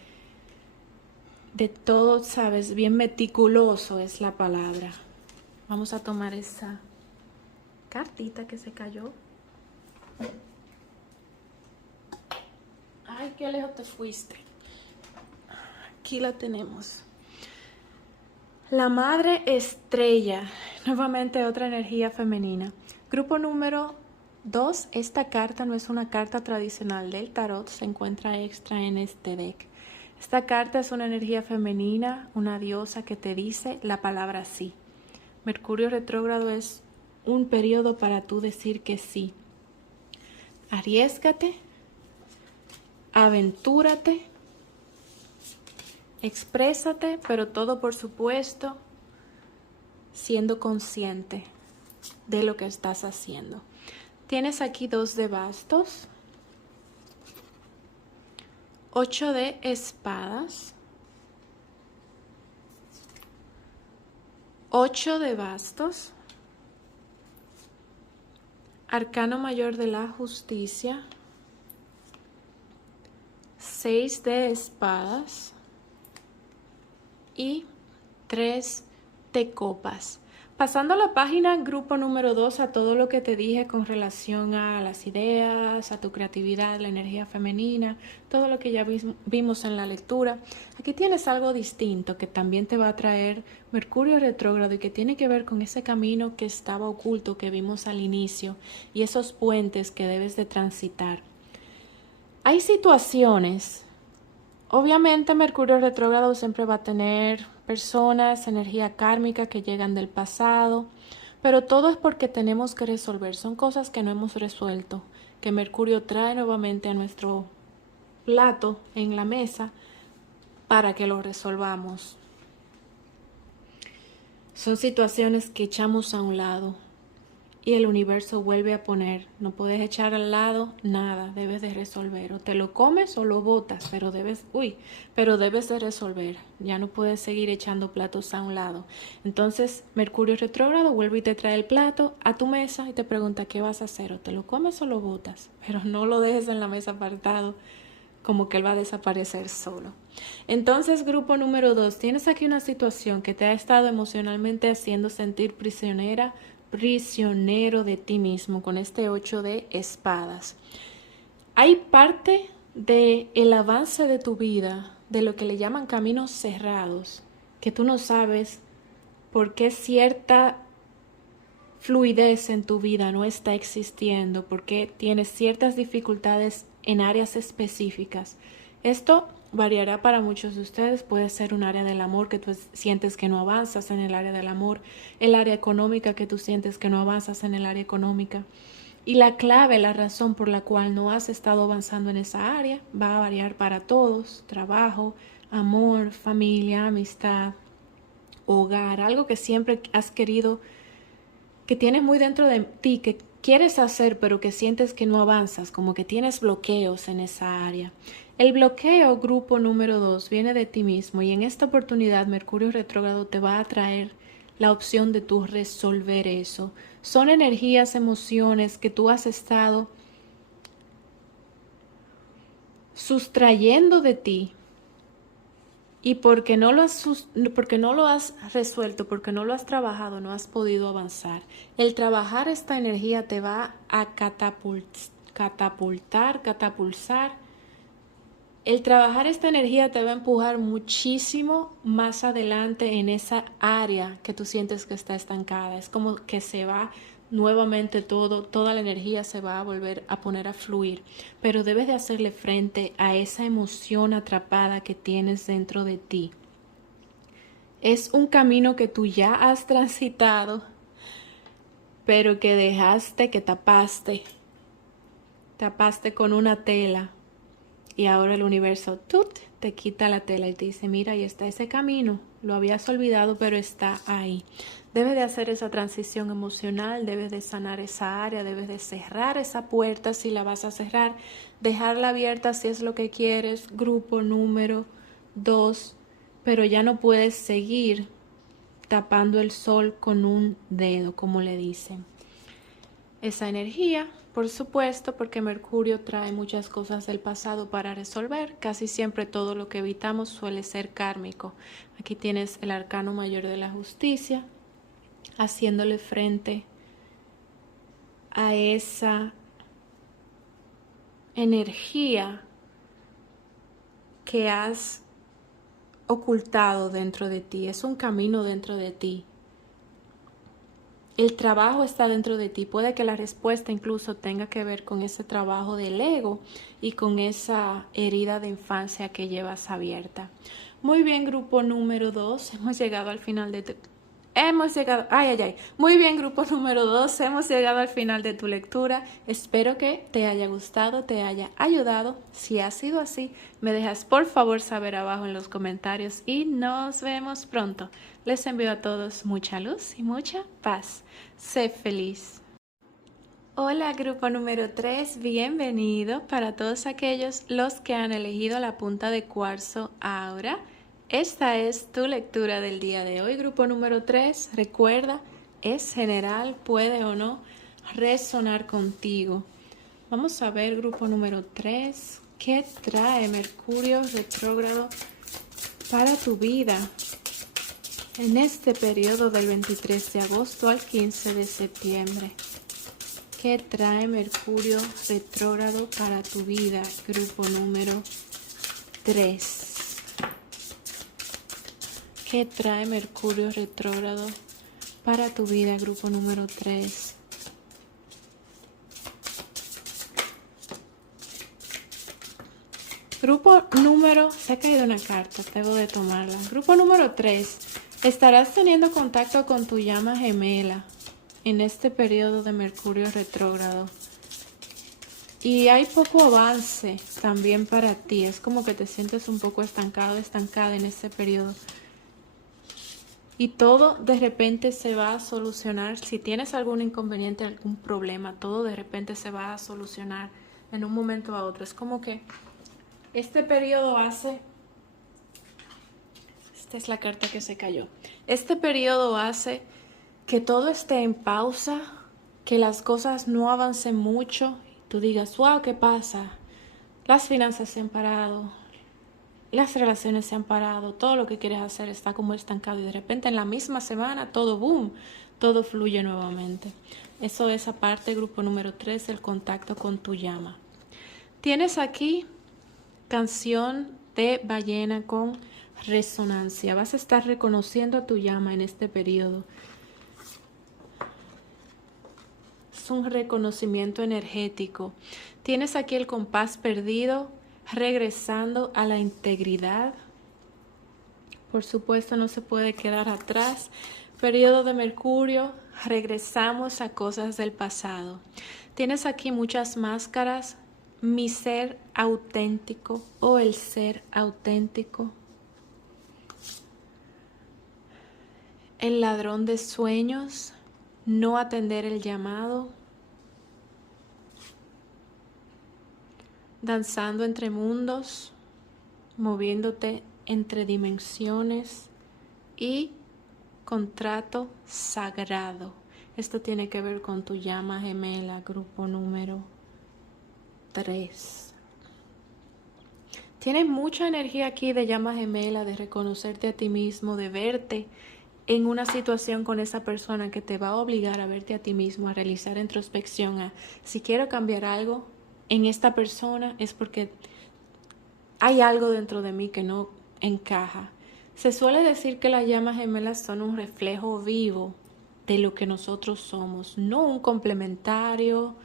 todo, ¿sabes? Bien meticuloso es la palabra. Vamos a tomar esa cartita que se cayó. Ay, qué lejos te fuiste. Aquí la tenemos. La madre estrella, nuevamente otra energía femenina. Grupo número 2, esta carta no es una carta tradicional del tarot, se encuentra extra en este deck. Esta carta es una energía femenina, una diosa que te dice la palabra sí. Mercurio retrógrado es un periodo para tú decir que sí. Arriésgate, aventúrate, exprésate, pero todo, por supuesto, siendo consciente de lo que estás haciendo. Tienes aquí 2 de bastos, 8 de espadas, 8 de bastos, arcano mayor de la justicia, 6 de espadas y 3 de copas. Pasando a la página, grupo número 2, a todo lo que te dije con relación a las ideas, a tu creatividad, la energía femenina, todo lo que ya vimos en la lectura. Aquí tienes algo distinto que también te va a traer Mercurio retrógrado y que tiene que ver con ese camino que estaba oculto que vimos al inicio y esos puentes que debes de transitar. Hay situaciones. Obviamente Mercurio retrógrado siempre va a tener personas, energía kármica que llegan del pasado, pero todo es porque tenemos que resolver. Son cosas que no hemos resuelto, que Mercurio trae nuevamente a nuestro plato en la mesa para que lo resolvamos. Son situaciones que echamos a un lado y el universo vuelve a poner. No puedes echar al lado nada, debes de resolver. O te lo comes o lo botas, pero debes de resolver. Ya no puedes seguir echando platos a un lado. Entonces, Mercurio retrógrado vuelve y te trae el plato a tu mesa y te pregunta qué vas a hacer. O te lo comes o lo botas, pero no lo dejes en la mesa apartado, como que él va a desaparecer solo. Entonces, grupo número 2, tienes aquí una situación que te ha estado emocionalmente haciendo sentir prisionero de ti mismo con este 8 de espadas. Hay parte del avance de tu vida, de lo que le llaman caminos cerrados, que tú no sabes por qué cierta fluidez en tu vida no está existiendo, porque tienes ciertas dificultades en áreas específicas. Esto variará para muchos de ustedes. Puede ser un área del amor que tú sientes que no avanzas en el área del amor, el área económica que tú sientes que no avanzas en el área económica. Y la clave, la razón por la cual no has estado avanzando en esa área va a variar para todos: trabajo, amor, familia, amistad, hogar, algo que siempre has querido, que tienes muy dentro de ti, que quieres hacer pero que sientes que no avanzas, como que tienes bloqueos en esa área. El bloqueo, grupo número 2, viene de ti mismo y en esta oportunidad Mercurio retrógrado te va a traer la opción de tú resolver eso. Son energías, emociones que tú has estado sustrayendo de ti. Y porque no lo has resuelto, porque no lo has trabajado, no has podido avanzar. El trabajar esta energía te va a catapultar. El trabajar esta energía te va a empujar muchísimo más adelante en esa área que tú sientes que está estancada. Es como que se va nuevamente toda la energía se va a volver a poner a fluir, pero debes de hacerle frente a esa emoción atrapada que tienes dentro de ti. Es un camino que tú ya has transitado, pero que dejaste, que tapaste con una tela, y ahora el universo te quita la tela y te dice: mira, ahí está ese camino, lo habías olvidado, pero está ahí. Debes de hacer esa transición emocional, debes de sanar esa área, debes de cerrar esa puerta si la vas a cerrar, dejarla abierta si es lo que quieres, grupo número 2, pero ya no puedes seguir tapando el sol con un dedo, como le dicen. Esa energía, por supuesto, porque Mercurio trae muchas cosas del pasado para resolver. Casi siempre todo lo que evitamos suele ser kármico. Aquí tienes el arcano mayor de la justicia, haciéndole frente a esa energía que has ocultado dentro de ti. Es un camino dentro de ti. El trabajo está dentro de ti. Puede que la respuesta incluso tenga que ver con ese trabajo del ego y con esa herida de infancia que llevas abierta. Muy bien, grupo número 2. Hemos llegado al final de Muy bien, grupo número 2. Hemos llegado al final de tu lectura. Espero que te haya gustado, te haya ayudado. Si ha sido así, me dejas por favor saber abajo en los comentarios y nos vemos pronto. Les envío a todos mucha luz y mucha paz. Sé feliz. Hola, grupo número 3, bienvenido para todos aquellos los que han elegido la punta de cuarzo Aura. Esta es tu lectura del día de hoy, grupo número 3. Recuerda, es general, puede o no resonar contigo. Vamos a ver, grupo número 3, ¿qué trae Mercurio retrógrado para tu vida en este periodo del 23 de agosto al 15 de septiembre? ¿Qué trae Mercurio retrógrado para tu vida? Grupo número 3. ¿Qué trae Mercurio retrógrado para tu vida? Grupo número 3. Grupo número... Se ha caído una carta, debo de tomarla. Grupo número 3. Estarás teniendo contacto con tu llama gemela en este periodo de Mercurio retrógrado. Y hay poco avance también para ti. Es como que te sientes un poco estancado, estancada en este periodo. Y todo de repente se va a solucionar. Si tienes algún inconveniente, algún problema, todo de repente se va a solucionar en un momento a otro. Es como que este periodo hace... Esta es la carta que se cayó. Este periodo hace que todo esté en pausa, que las cosas no avancen mucho. Tú digas, wow, ¿qué pasa? Las finanzas se han parado, las relaciones se han parado, todo lo que quieres hacer está como estancado y de repente en la misma semana todo boom, todo fluye nuevamente. Eso es aparte, grupo número 3, el contacto con tu llama. Tienes aquí canción de ballena con resonancia. Vas a estar reconociendo a tu llama en este periodo. Es un reconocimiento energético. Tienes aquí el compás perdido, regresando a la integridad. Por supuesto, no se puede quedar atrás. Periodo de Mercurio, regresamos a cosas del pasado. Tienes aquí muchas máscaras. Mi ser auténtico o el ser auténtico. El ladrón de sueños. No atender el llamado, danzando entre mundos, moviéndote entre dimensiones y contrato sagrado. Esto tiene que ver con tu llama gemela, grupo número 3. Tienes mucha energía aquí de llama gemela, de reconocerte a ti mismo, de verte en una situación con esa persona que te va a obligar a verte a ti mismo, a realizar introspección, a si quiero cambiar algo en esta persona es porque hay algo dentro de mí que no encaja. Se suele decir que las llamas gemelas son un reflejo vivo de lo que nosotros somos, no un complementario,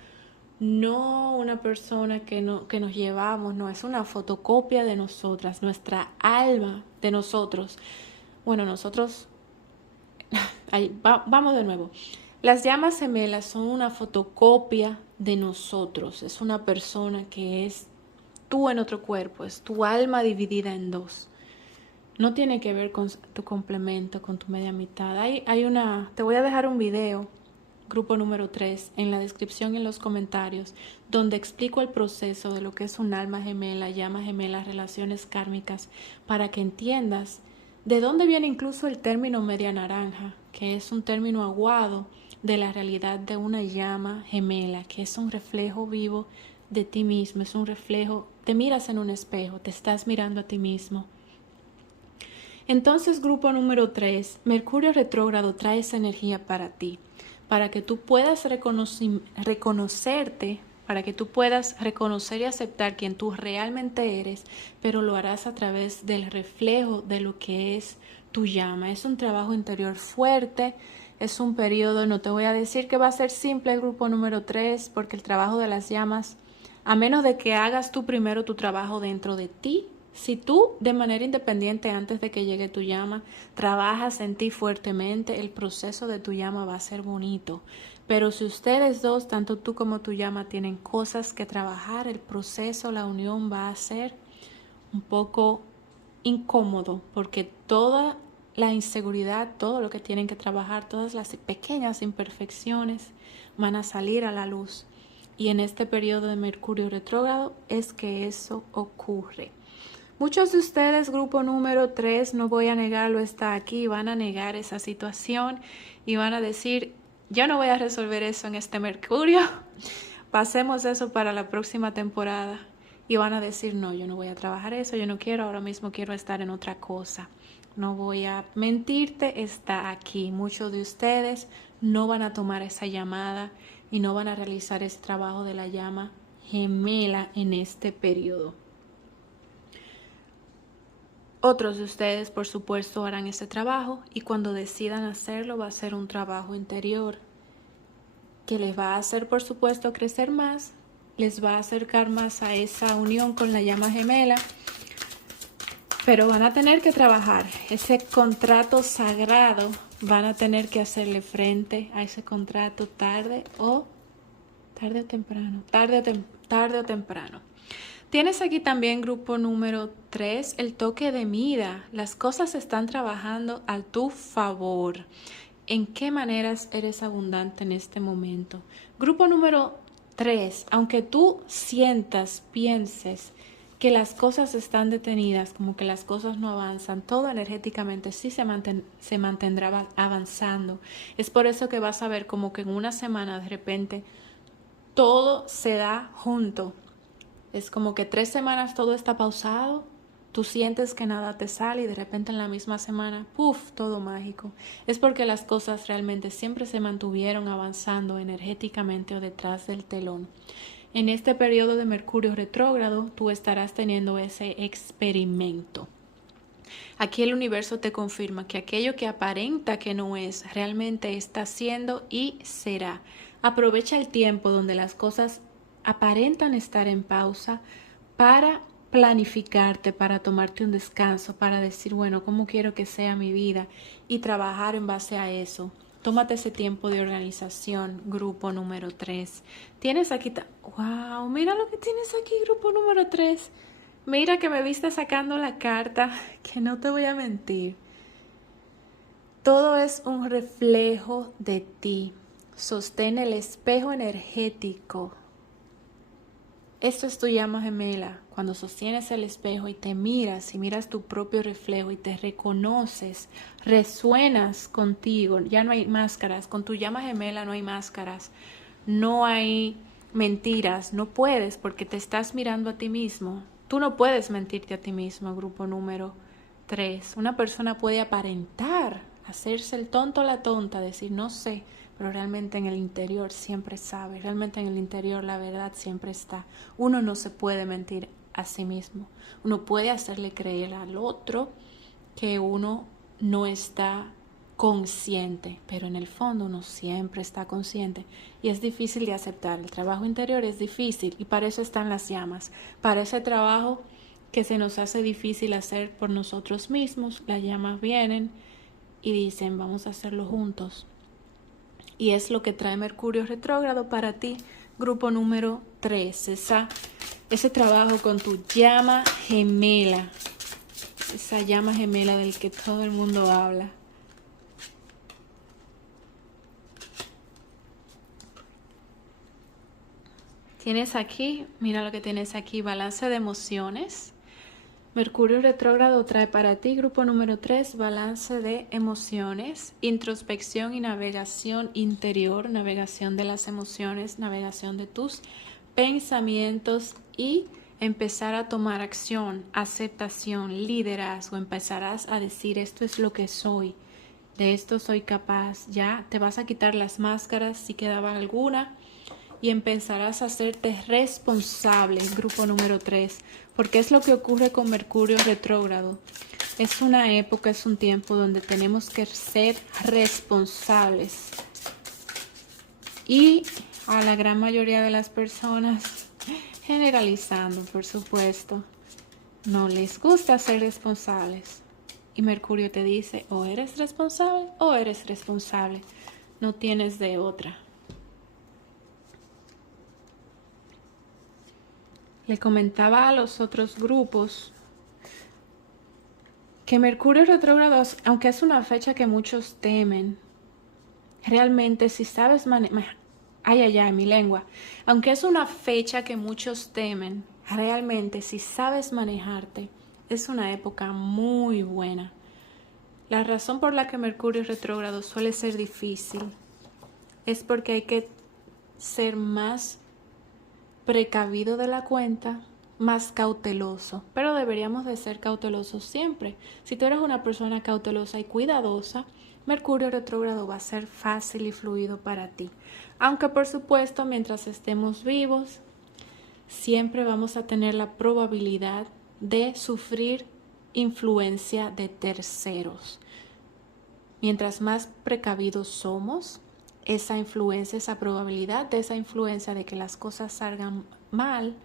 no una persona que nos llevamos, no, es una fotocopia de nosotras, nuestra alma de nosotros. Bueno, nosotros... Vamos de nuevo. Las llamas gemelas son una fotocopia de nosotros. Es una persona que es tú en otro cuerpo, es tu alma dividida en dos. No tiene que ver con tu complemento, con tu media mitad. Te voy a dejar un video, grupo número 3, en la descripción y en los comentarios, donde explico el proceso de lo que es un alma gemela, llama gemela, relaciones kármicas, para que entiendas de dónde viene incluso el término media naranja, que es un término aguado de la realidad de una llama gemela, que es un reflejo vivo de ti mismo, es un reflejo, te miras en un espejo, te estás mirando a ti mismo. Entonces, grupo número 3, Mercurio retrógrado trae esa energía para ti, para que tú puedas reconocerte, para que tú puedas reconocer y aceptar quién tú realmente eres, pero lo harás a través del reflejo de lo que es tu llama. Es un trabajo interior fuerte, es un periodo, no te voy a decir que va a ser simple el grupo número 3, porque el trabajo de las llamas, a menos de que hagas tú primero tu trabajo dentro de ti, si tú de manera independiente antes de que llegue tu llama trabajas en ti fuertemente, el proceso de tu llama va a ser bonito. Pero si ustedes dos, tanto tú como tu llama, tienen cosas que trabajar, el proceso, la unión va a ser un poco incómodo porque toda la inseguridad, todo lo que tienen que trabajar, todas las pequeñas imperfecciones van a salir a la luz. Y en este periodo de Mercurio retrógrado es que eso ocurre. Muchos de ustedes, grupo número 3, no voy a negarlo, está aquí, van a negar esa situación y van a decir, yo no voy a resolver eso en este Mercurio, pasemos eso para la próxima temporada. Y van a decir, no, yo no voy a trabajar eso, yo no quiero, ahora mismo quiero estar en otra cosa. No voy a mentirte, está aquí. Muchos de ustedes no van a tomar esa llamada y no van a realizar ese trabajo de la llama gemela en este periodo. Otros de ustedes, por supuesto, harán ese trabajo y cuando decidan hacerlo va a ser un trabajo interior que les va a hacer, por supuesto, crecer más, les va a acercar más a esa unión con la llama gemela, pero van a tener que trabajar ese contrato sagrado, van a tener que hacerle frente a ese contrato tarde o temprano, tarde o temprano. Tienes aquí también grupo número 3, el toque de mida. Las cosas están trabajando a tu favor. ¿En qué maneras eres abundante en este momento? Grupo número 3, aunque tú sientas, pienses que las cosas están detenidas, como que las cosas no avanzan, todo energéticamente sí se mantendrá avanzando. Es por eso que vas a ver como que en una semana de repente todo se da junto. Es como que 3 semanas todo está pausado, tú sientes que nada te sale y de repente en la misma semana, ¡puf!, todo mágico. Es porque las cosas realmente siempre se mantuvieron avanzando energéticamente o detrás del telón. En este periodo de Mercurio retrógrado, tú estarás teniendo ese experimento. Aquí el universo te confirma que aquello que aparenta que no es, realmente está siendo y será. Aprovecha el tiempo donde las cosas aparentan estar en pausa para planificarte, para tomarte un descanso, para decir, bueno, ¿cómo quiero que sea mi vida? Y trabajar en base a eso. Tómate ese tiempo de organización, grupo número 3. Tienes aquí, wow, mira lo que tienes aquí, grupo número 3. Mira que me viste sacando la carta, que no te voy a mentir. Todo es un reflejo de ti. Sostén el espejo energético. Esto es tu llama gemela. Cuando sostienes el espejo y te miras y miras tu propio reflejo y te reconoces, resuenas contigo. Ya no hay máscaras. Con tu llama gemela no hay máscaras. No hay mentiras. No puedes porque te estás mirando a ti mismo. Tú no puedes mentirte a ti mismo, grupo número 3. Una persona puede aparentar, hacerse el tonto o la tonta, decir no sé, pero realmente en el interior siempre sabe, realmente en el interior la verdad siempre está. Uno no se puede mentir a sí mismo. Uno puede hacerle creer al otro que uno no está consciente, pero en el fondo uno siempre está consciente y es difícil de aceptar. El trabajo interior es difícil y para eso están las llamas, para ese trabajo que se nos hace difícil hacer por nosotros mismos. Las llamas vienen y dicen vamos a hacerlo juntos y es lo que trae Mercurio retrógrado para ti, grupo número 3, ese trabajo con tu llama gemela, esa llama gemela del que todo el mundo habla. Tienes aquí, mira lo que tienes aquí, balance de emociones. Mercurio retrógrado trae para ti, grupo número 3, balance de emociones, introspección y navegación interior, navegación de las emociones, navegación de tus pensamientos y empezar a tomar acción, aceptación, liderazgo. Empezarás a decir esto es lo que soy, de esto soy capaz. Ya te vas a quitar las máscaras si quedaba alguna y empezarás a hacerte responsable, grupo número 3, porque es lo que ocurre con Mercurio retrógrado. Es una época, es un tiempo donde tenemos que ser responsables. Y a la gran mayoría de las personas, generalizando por supuesto, no les gusta ser responsables. Y Mercurio te dice, o eres responsable o eres responsable. No tienes de otra. Le comentaba a los otros grupos que Mercurio retrógrado, aunque es una fecha que muchos temen, realmente si sabes manejar, ay, ay, ay, mi lengua, aunque es una fecha que muchos temen, realmente si sabes manejarte, es una época muy buena. La razón por la que Mercurio retrógrado suele ser difícil es porque hay que ser más precavido de la cuenta, más cauteloso, pero deberíamos de ser cautelosos siempre. Si tú eres una persona cautelosa y cuidadosa, Mercurio retrógrado va a ser fácil y fluido para ti. Aunque por supuesto, mientras estemos vivos, siempre vamos a tener la probabilidad de sufrir influencia de terceros. Mientras más precavidos somos, esa influencia, esa probabilidad de esa influencia de que las cosas salgan mal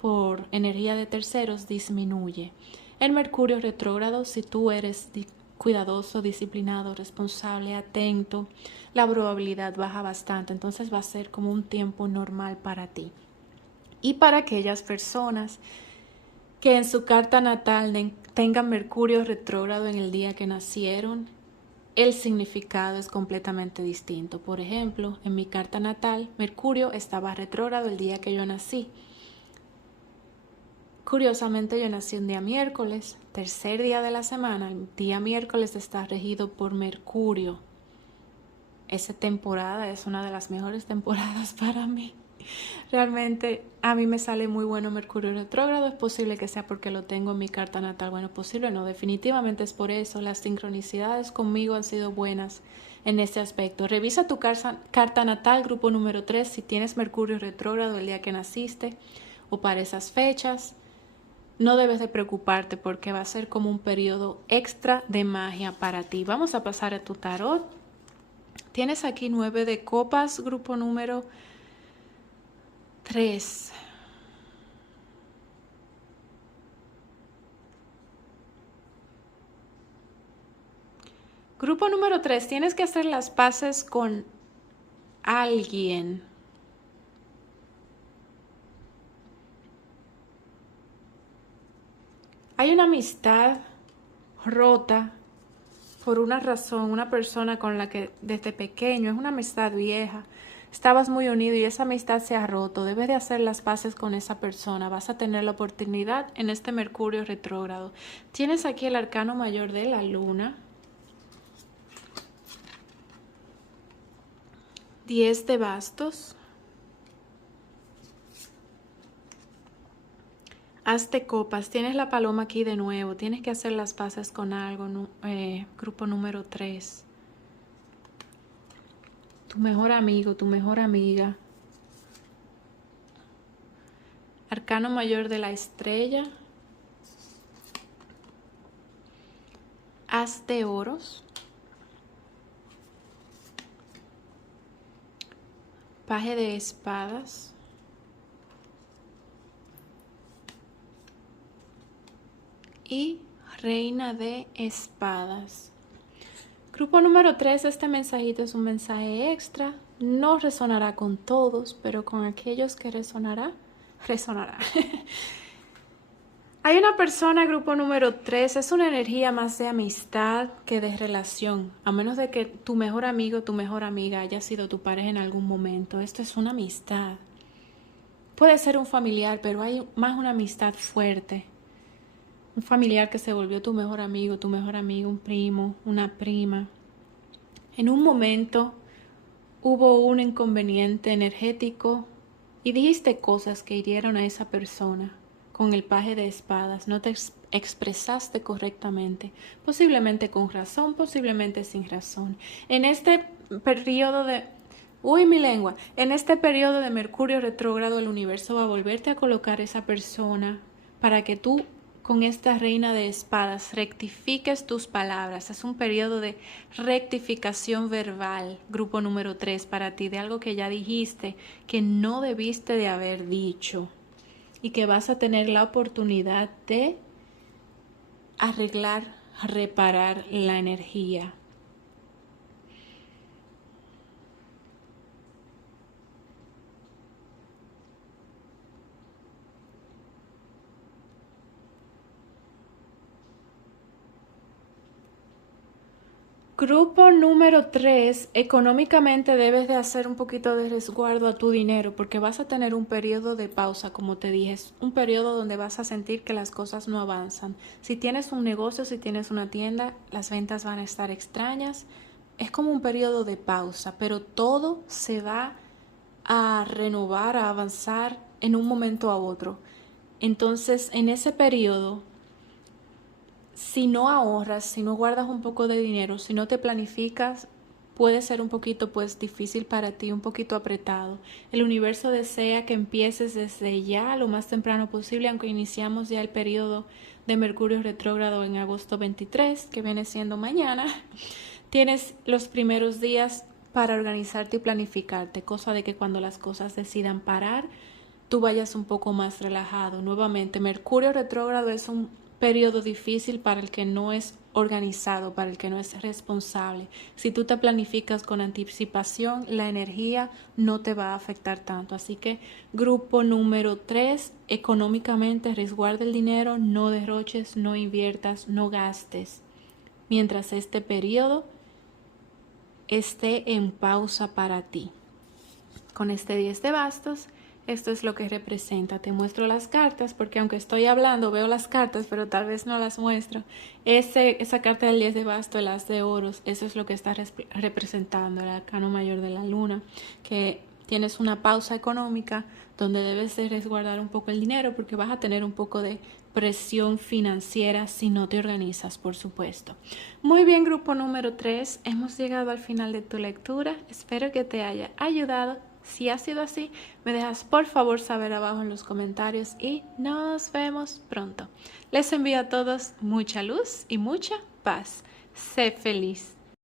por energía de terceros disminuye. En Mercurio retrógrado, si tú eres cuidadoso, disciplinado, responsable, atento, la probabilidad baja bastante, entonces va a ser como un tiempo normal para ti. Y para aquellas personas que en su carta natal tengan Mercurio retrógrado en el día que nacieron, el significado es completamente distinto. Por ejemplo, en mi carta natal, Mercurio estaba retrógrado el día que yo nací. Curiosamente, yo nací un día miércoles, tercer día de la semana. El día miércoles está regido por Mercurio. Esa temporada es una de las mejores temporadas para mí. Realmente a mí me sale muy bueno Mercurio retrógrado. Es posible que sea porque lo tengo en mi carta natal. Bueno, posible no, definitivamente es por eso. Las sincronicidades conmigo han sido buenas en este aspecto. Revisa tu carta natal, grupo número 3, si tienes Mercurio retrógrado el día que naciste o para esas fechas. No debes de preocuparte porque va a ser como un periodo extra de magia para ti. Vamos a pasar a tu tarot. Tienes aquí 9 de copas, grupo número 3. Grupo número 3, tienes que hacer las paces con alguien. Hay una amistad rota por una razón, una persona con la que desde pequeño, es una amistad vieja, estabas muy unido y esa amistad se ha roto. Debes de hacer las paces con esa persona. Vas a tener la oportunidad en este Mercurio retrógrado. Tienes aquí el arcano mayor de la luna. 10 de bastos. As de copas. Tienes la paloma aquí de nuevo. Tienes que hacer las paces con algo. Grupo número 3. Tu mejor amigo, tu mejor amiga. Arcano mayor de la estrella. As de oros. Paje de espadas. Y reina de espadas. Grupo número 3, este mensajito es un mensaje extra. No resonará con todos, pero con aquellos que resonará. Hay una persona, grupo número 3, es una energía más de amistad que de relación. A menos de que tu mejor amigo, tu mejor amiga haya sido tu pareja en algún momento. Esto es una amistad. Puede ser un familiar, pero hay más una amistad fuerte. Un familiar que se volvió tu mejor amigo, un primo, una prima. En un momento hubo un inconveniente energético y dijiste cosas que hirieron a esa persona. Con el paje de espadas no te expresaste correctamente, posiblemente con razón, posiblemente sin razón. En este periodo de... Uy, mi lengua. En este periodo de Mercurio retrógrado, el universo va a volverte a colocar esa persona para que tú, con esta reina de espadas, rectifiques tus palabras. Es un periodo de rectificación verbal, grupo número 3, para ti, de algo que ya dijiste, que no debiste de haber dicho y que vas a tener la oportunidad de arreglar, reparar la energía. Grupo número 3, económicamente debes de hacer un poquito de resguardo a tu dinero porque vas a tener un periodo de pausa, como te dije, es un periodo donde vas a sentir que las cosas no avanzan. Si tienes un negocio, si tienes una tienda, las ventas van a estar extrañas. Es como un periodo de pausa, pero todo se va a renovar, a avanzar en un momento a otro. Entonces, en ese periodo, si no ahorras, si no guardas un poco de dinero, si no te planificas, puede ser un poquito pues difícil para ti, un poquito apretado. El universo desea que empieces desde ya lo más temprano posible, aunque iniciamos ya el periodo de Mercurio retrógrado en agosto 23, que viene siendo mañana. Tienes los primeros días para organizarte y planificarte, cosa de que cuando las cosas decidan parar, tú vayas un poco más relajado. Nuevamente, Mercurio retrógrado es un periodo difícil para el que no es organizado, para el que no es responsable. Si tú te planificas con anticipación, la energía no te va a afectar tanto. Así que grupo número 3, económicamente resguarda el dinero, no derroches, no inviertas, no gastes. Mientras este periodo esté en pausa para ti. Con este 10 de bastos, esto es lo que representa. Te muestro las cartas porque aunque estoy hablando, veo las cartas, pero tal vez no las muestro. Esa carta del 10 de bastos, el as de oros, eso es lo que está representando el arcano mayor de la luna, que tienes una pausa económica donde debes de resguardar un poco el dinero porque vas a tener un poco de presión financiera si no te organizas, por supuesto. Muy bien, grupo número 3, hemos llegado al final de tu lectura. Espero que te haya ayudado. Si ha sido así, me dejas por favor saber abajo en los comentarios y nos vemos pronto. Les envío a todos mucha luz y mucha paz. Sé feliz.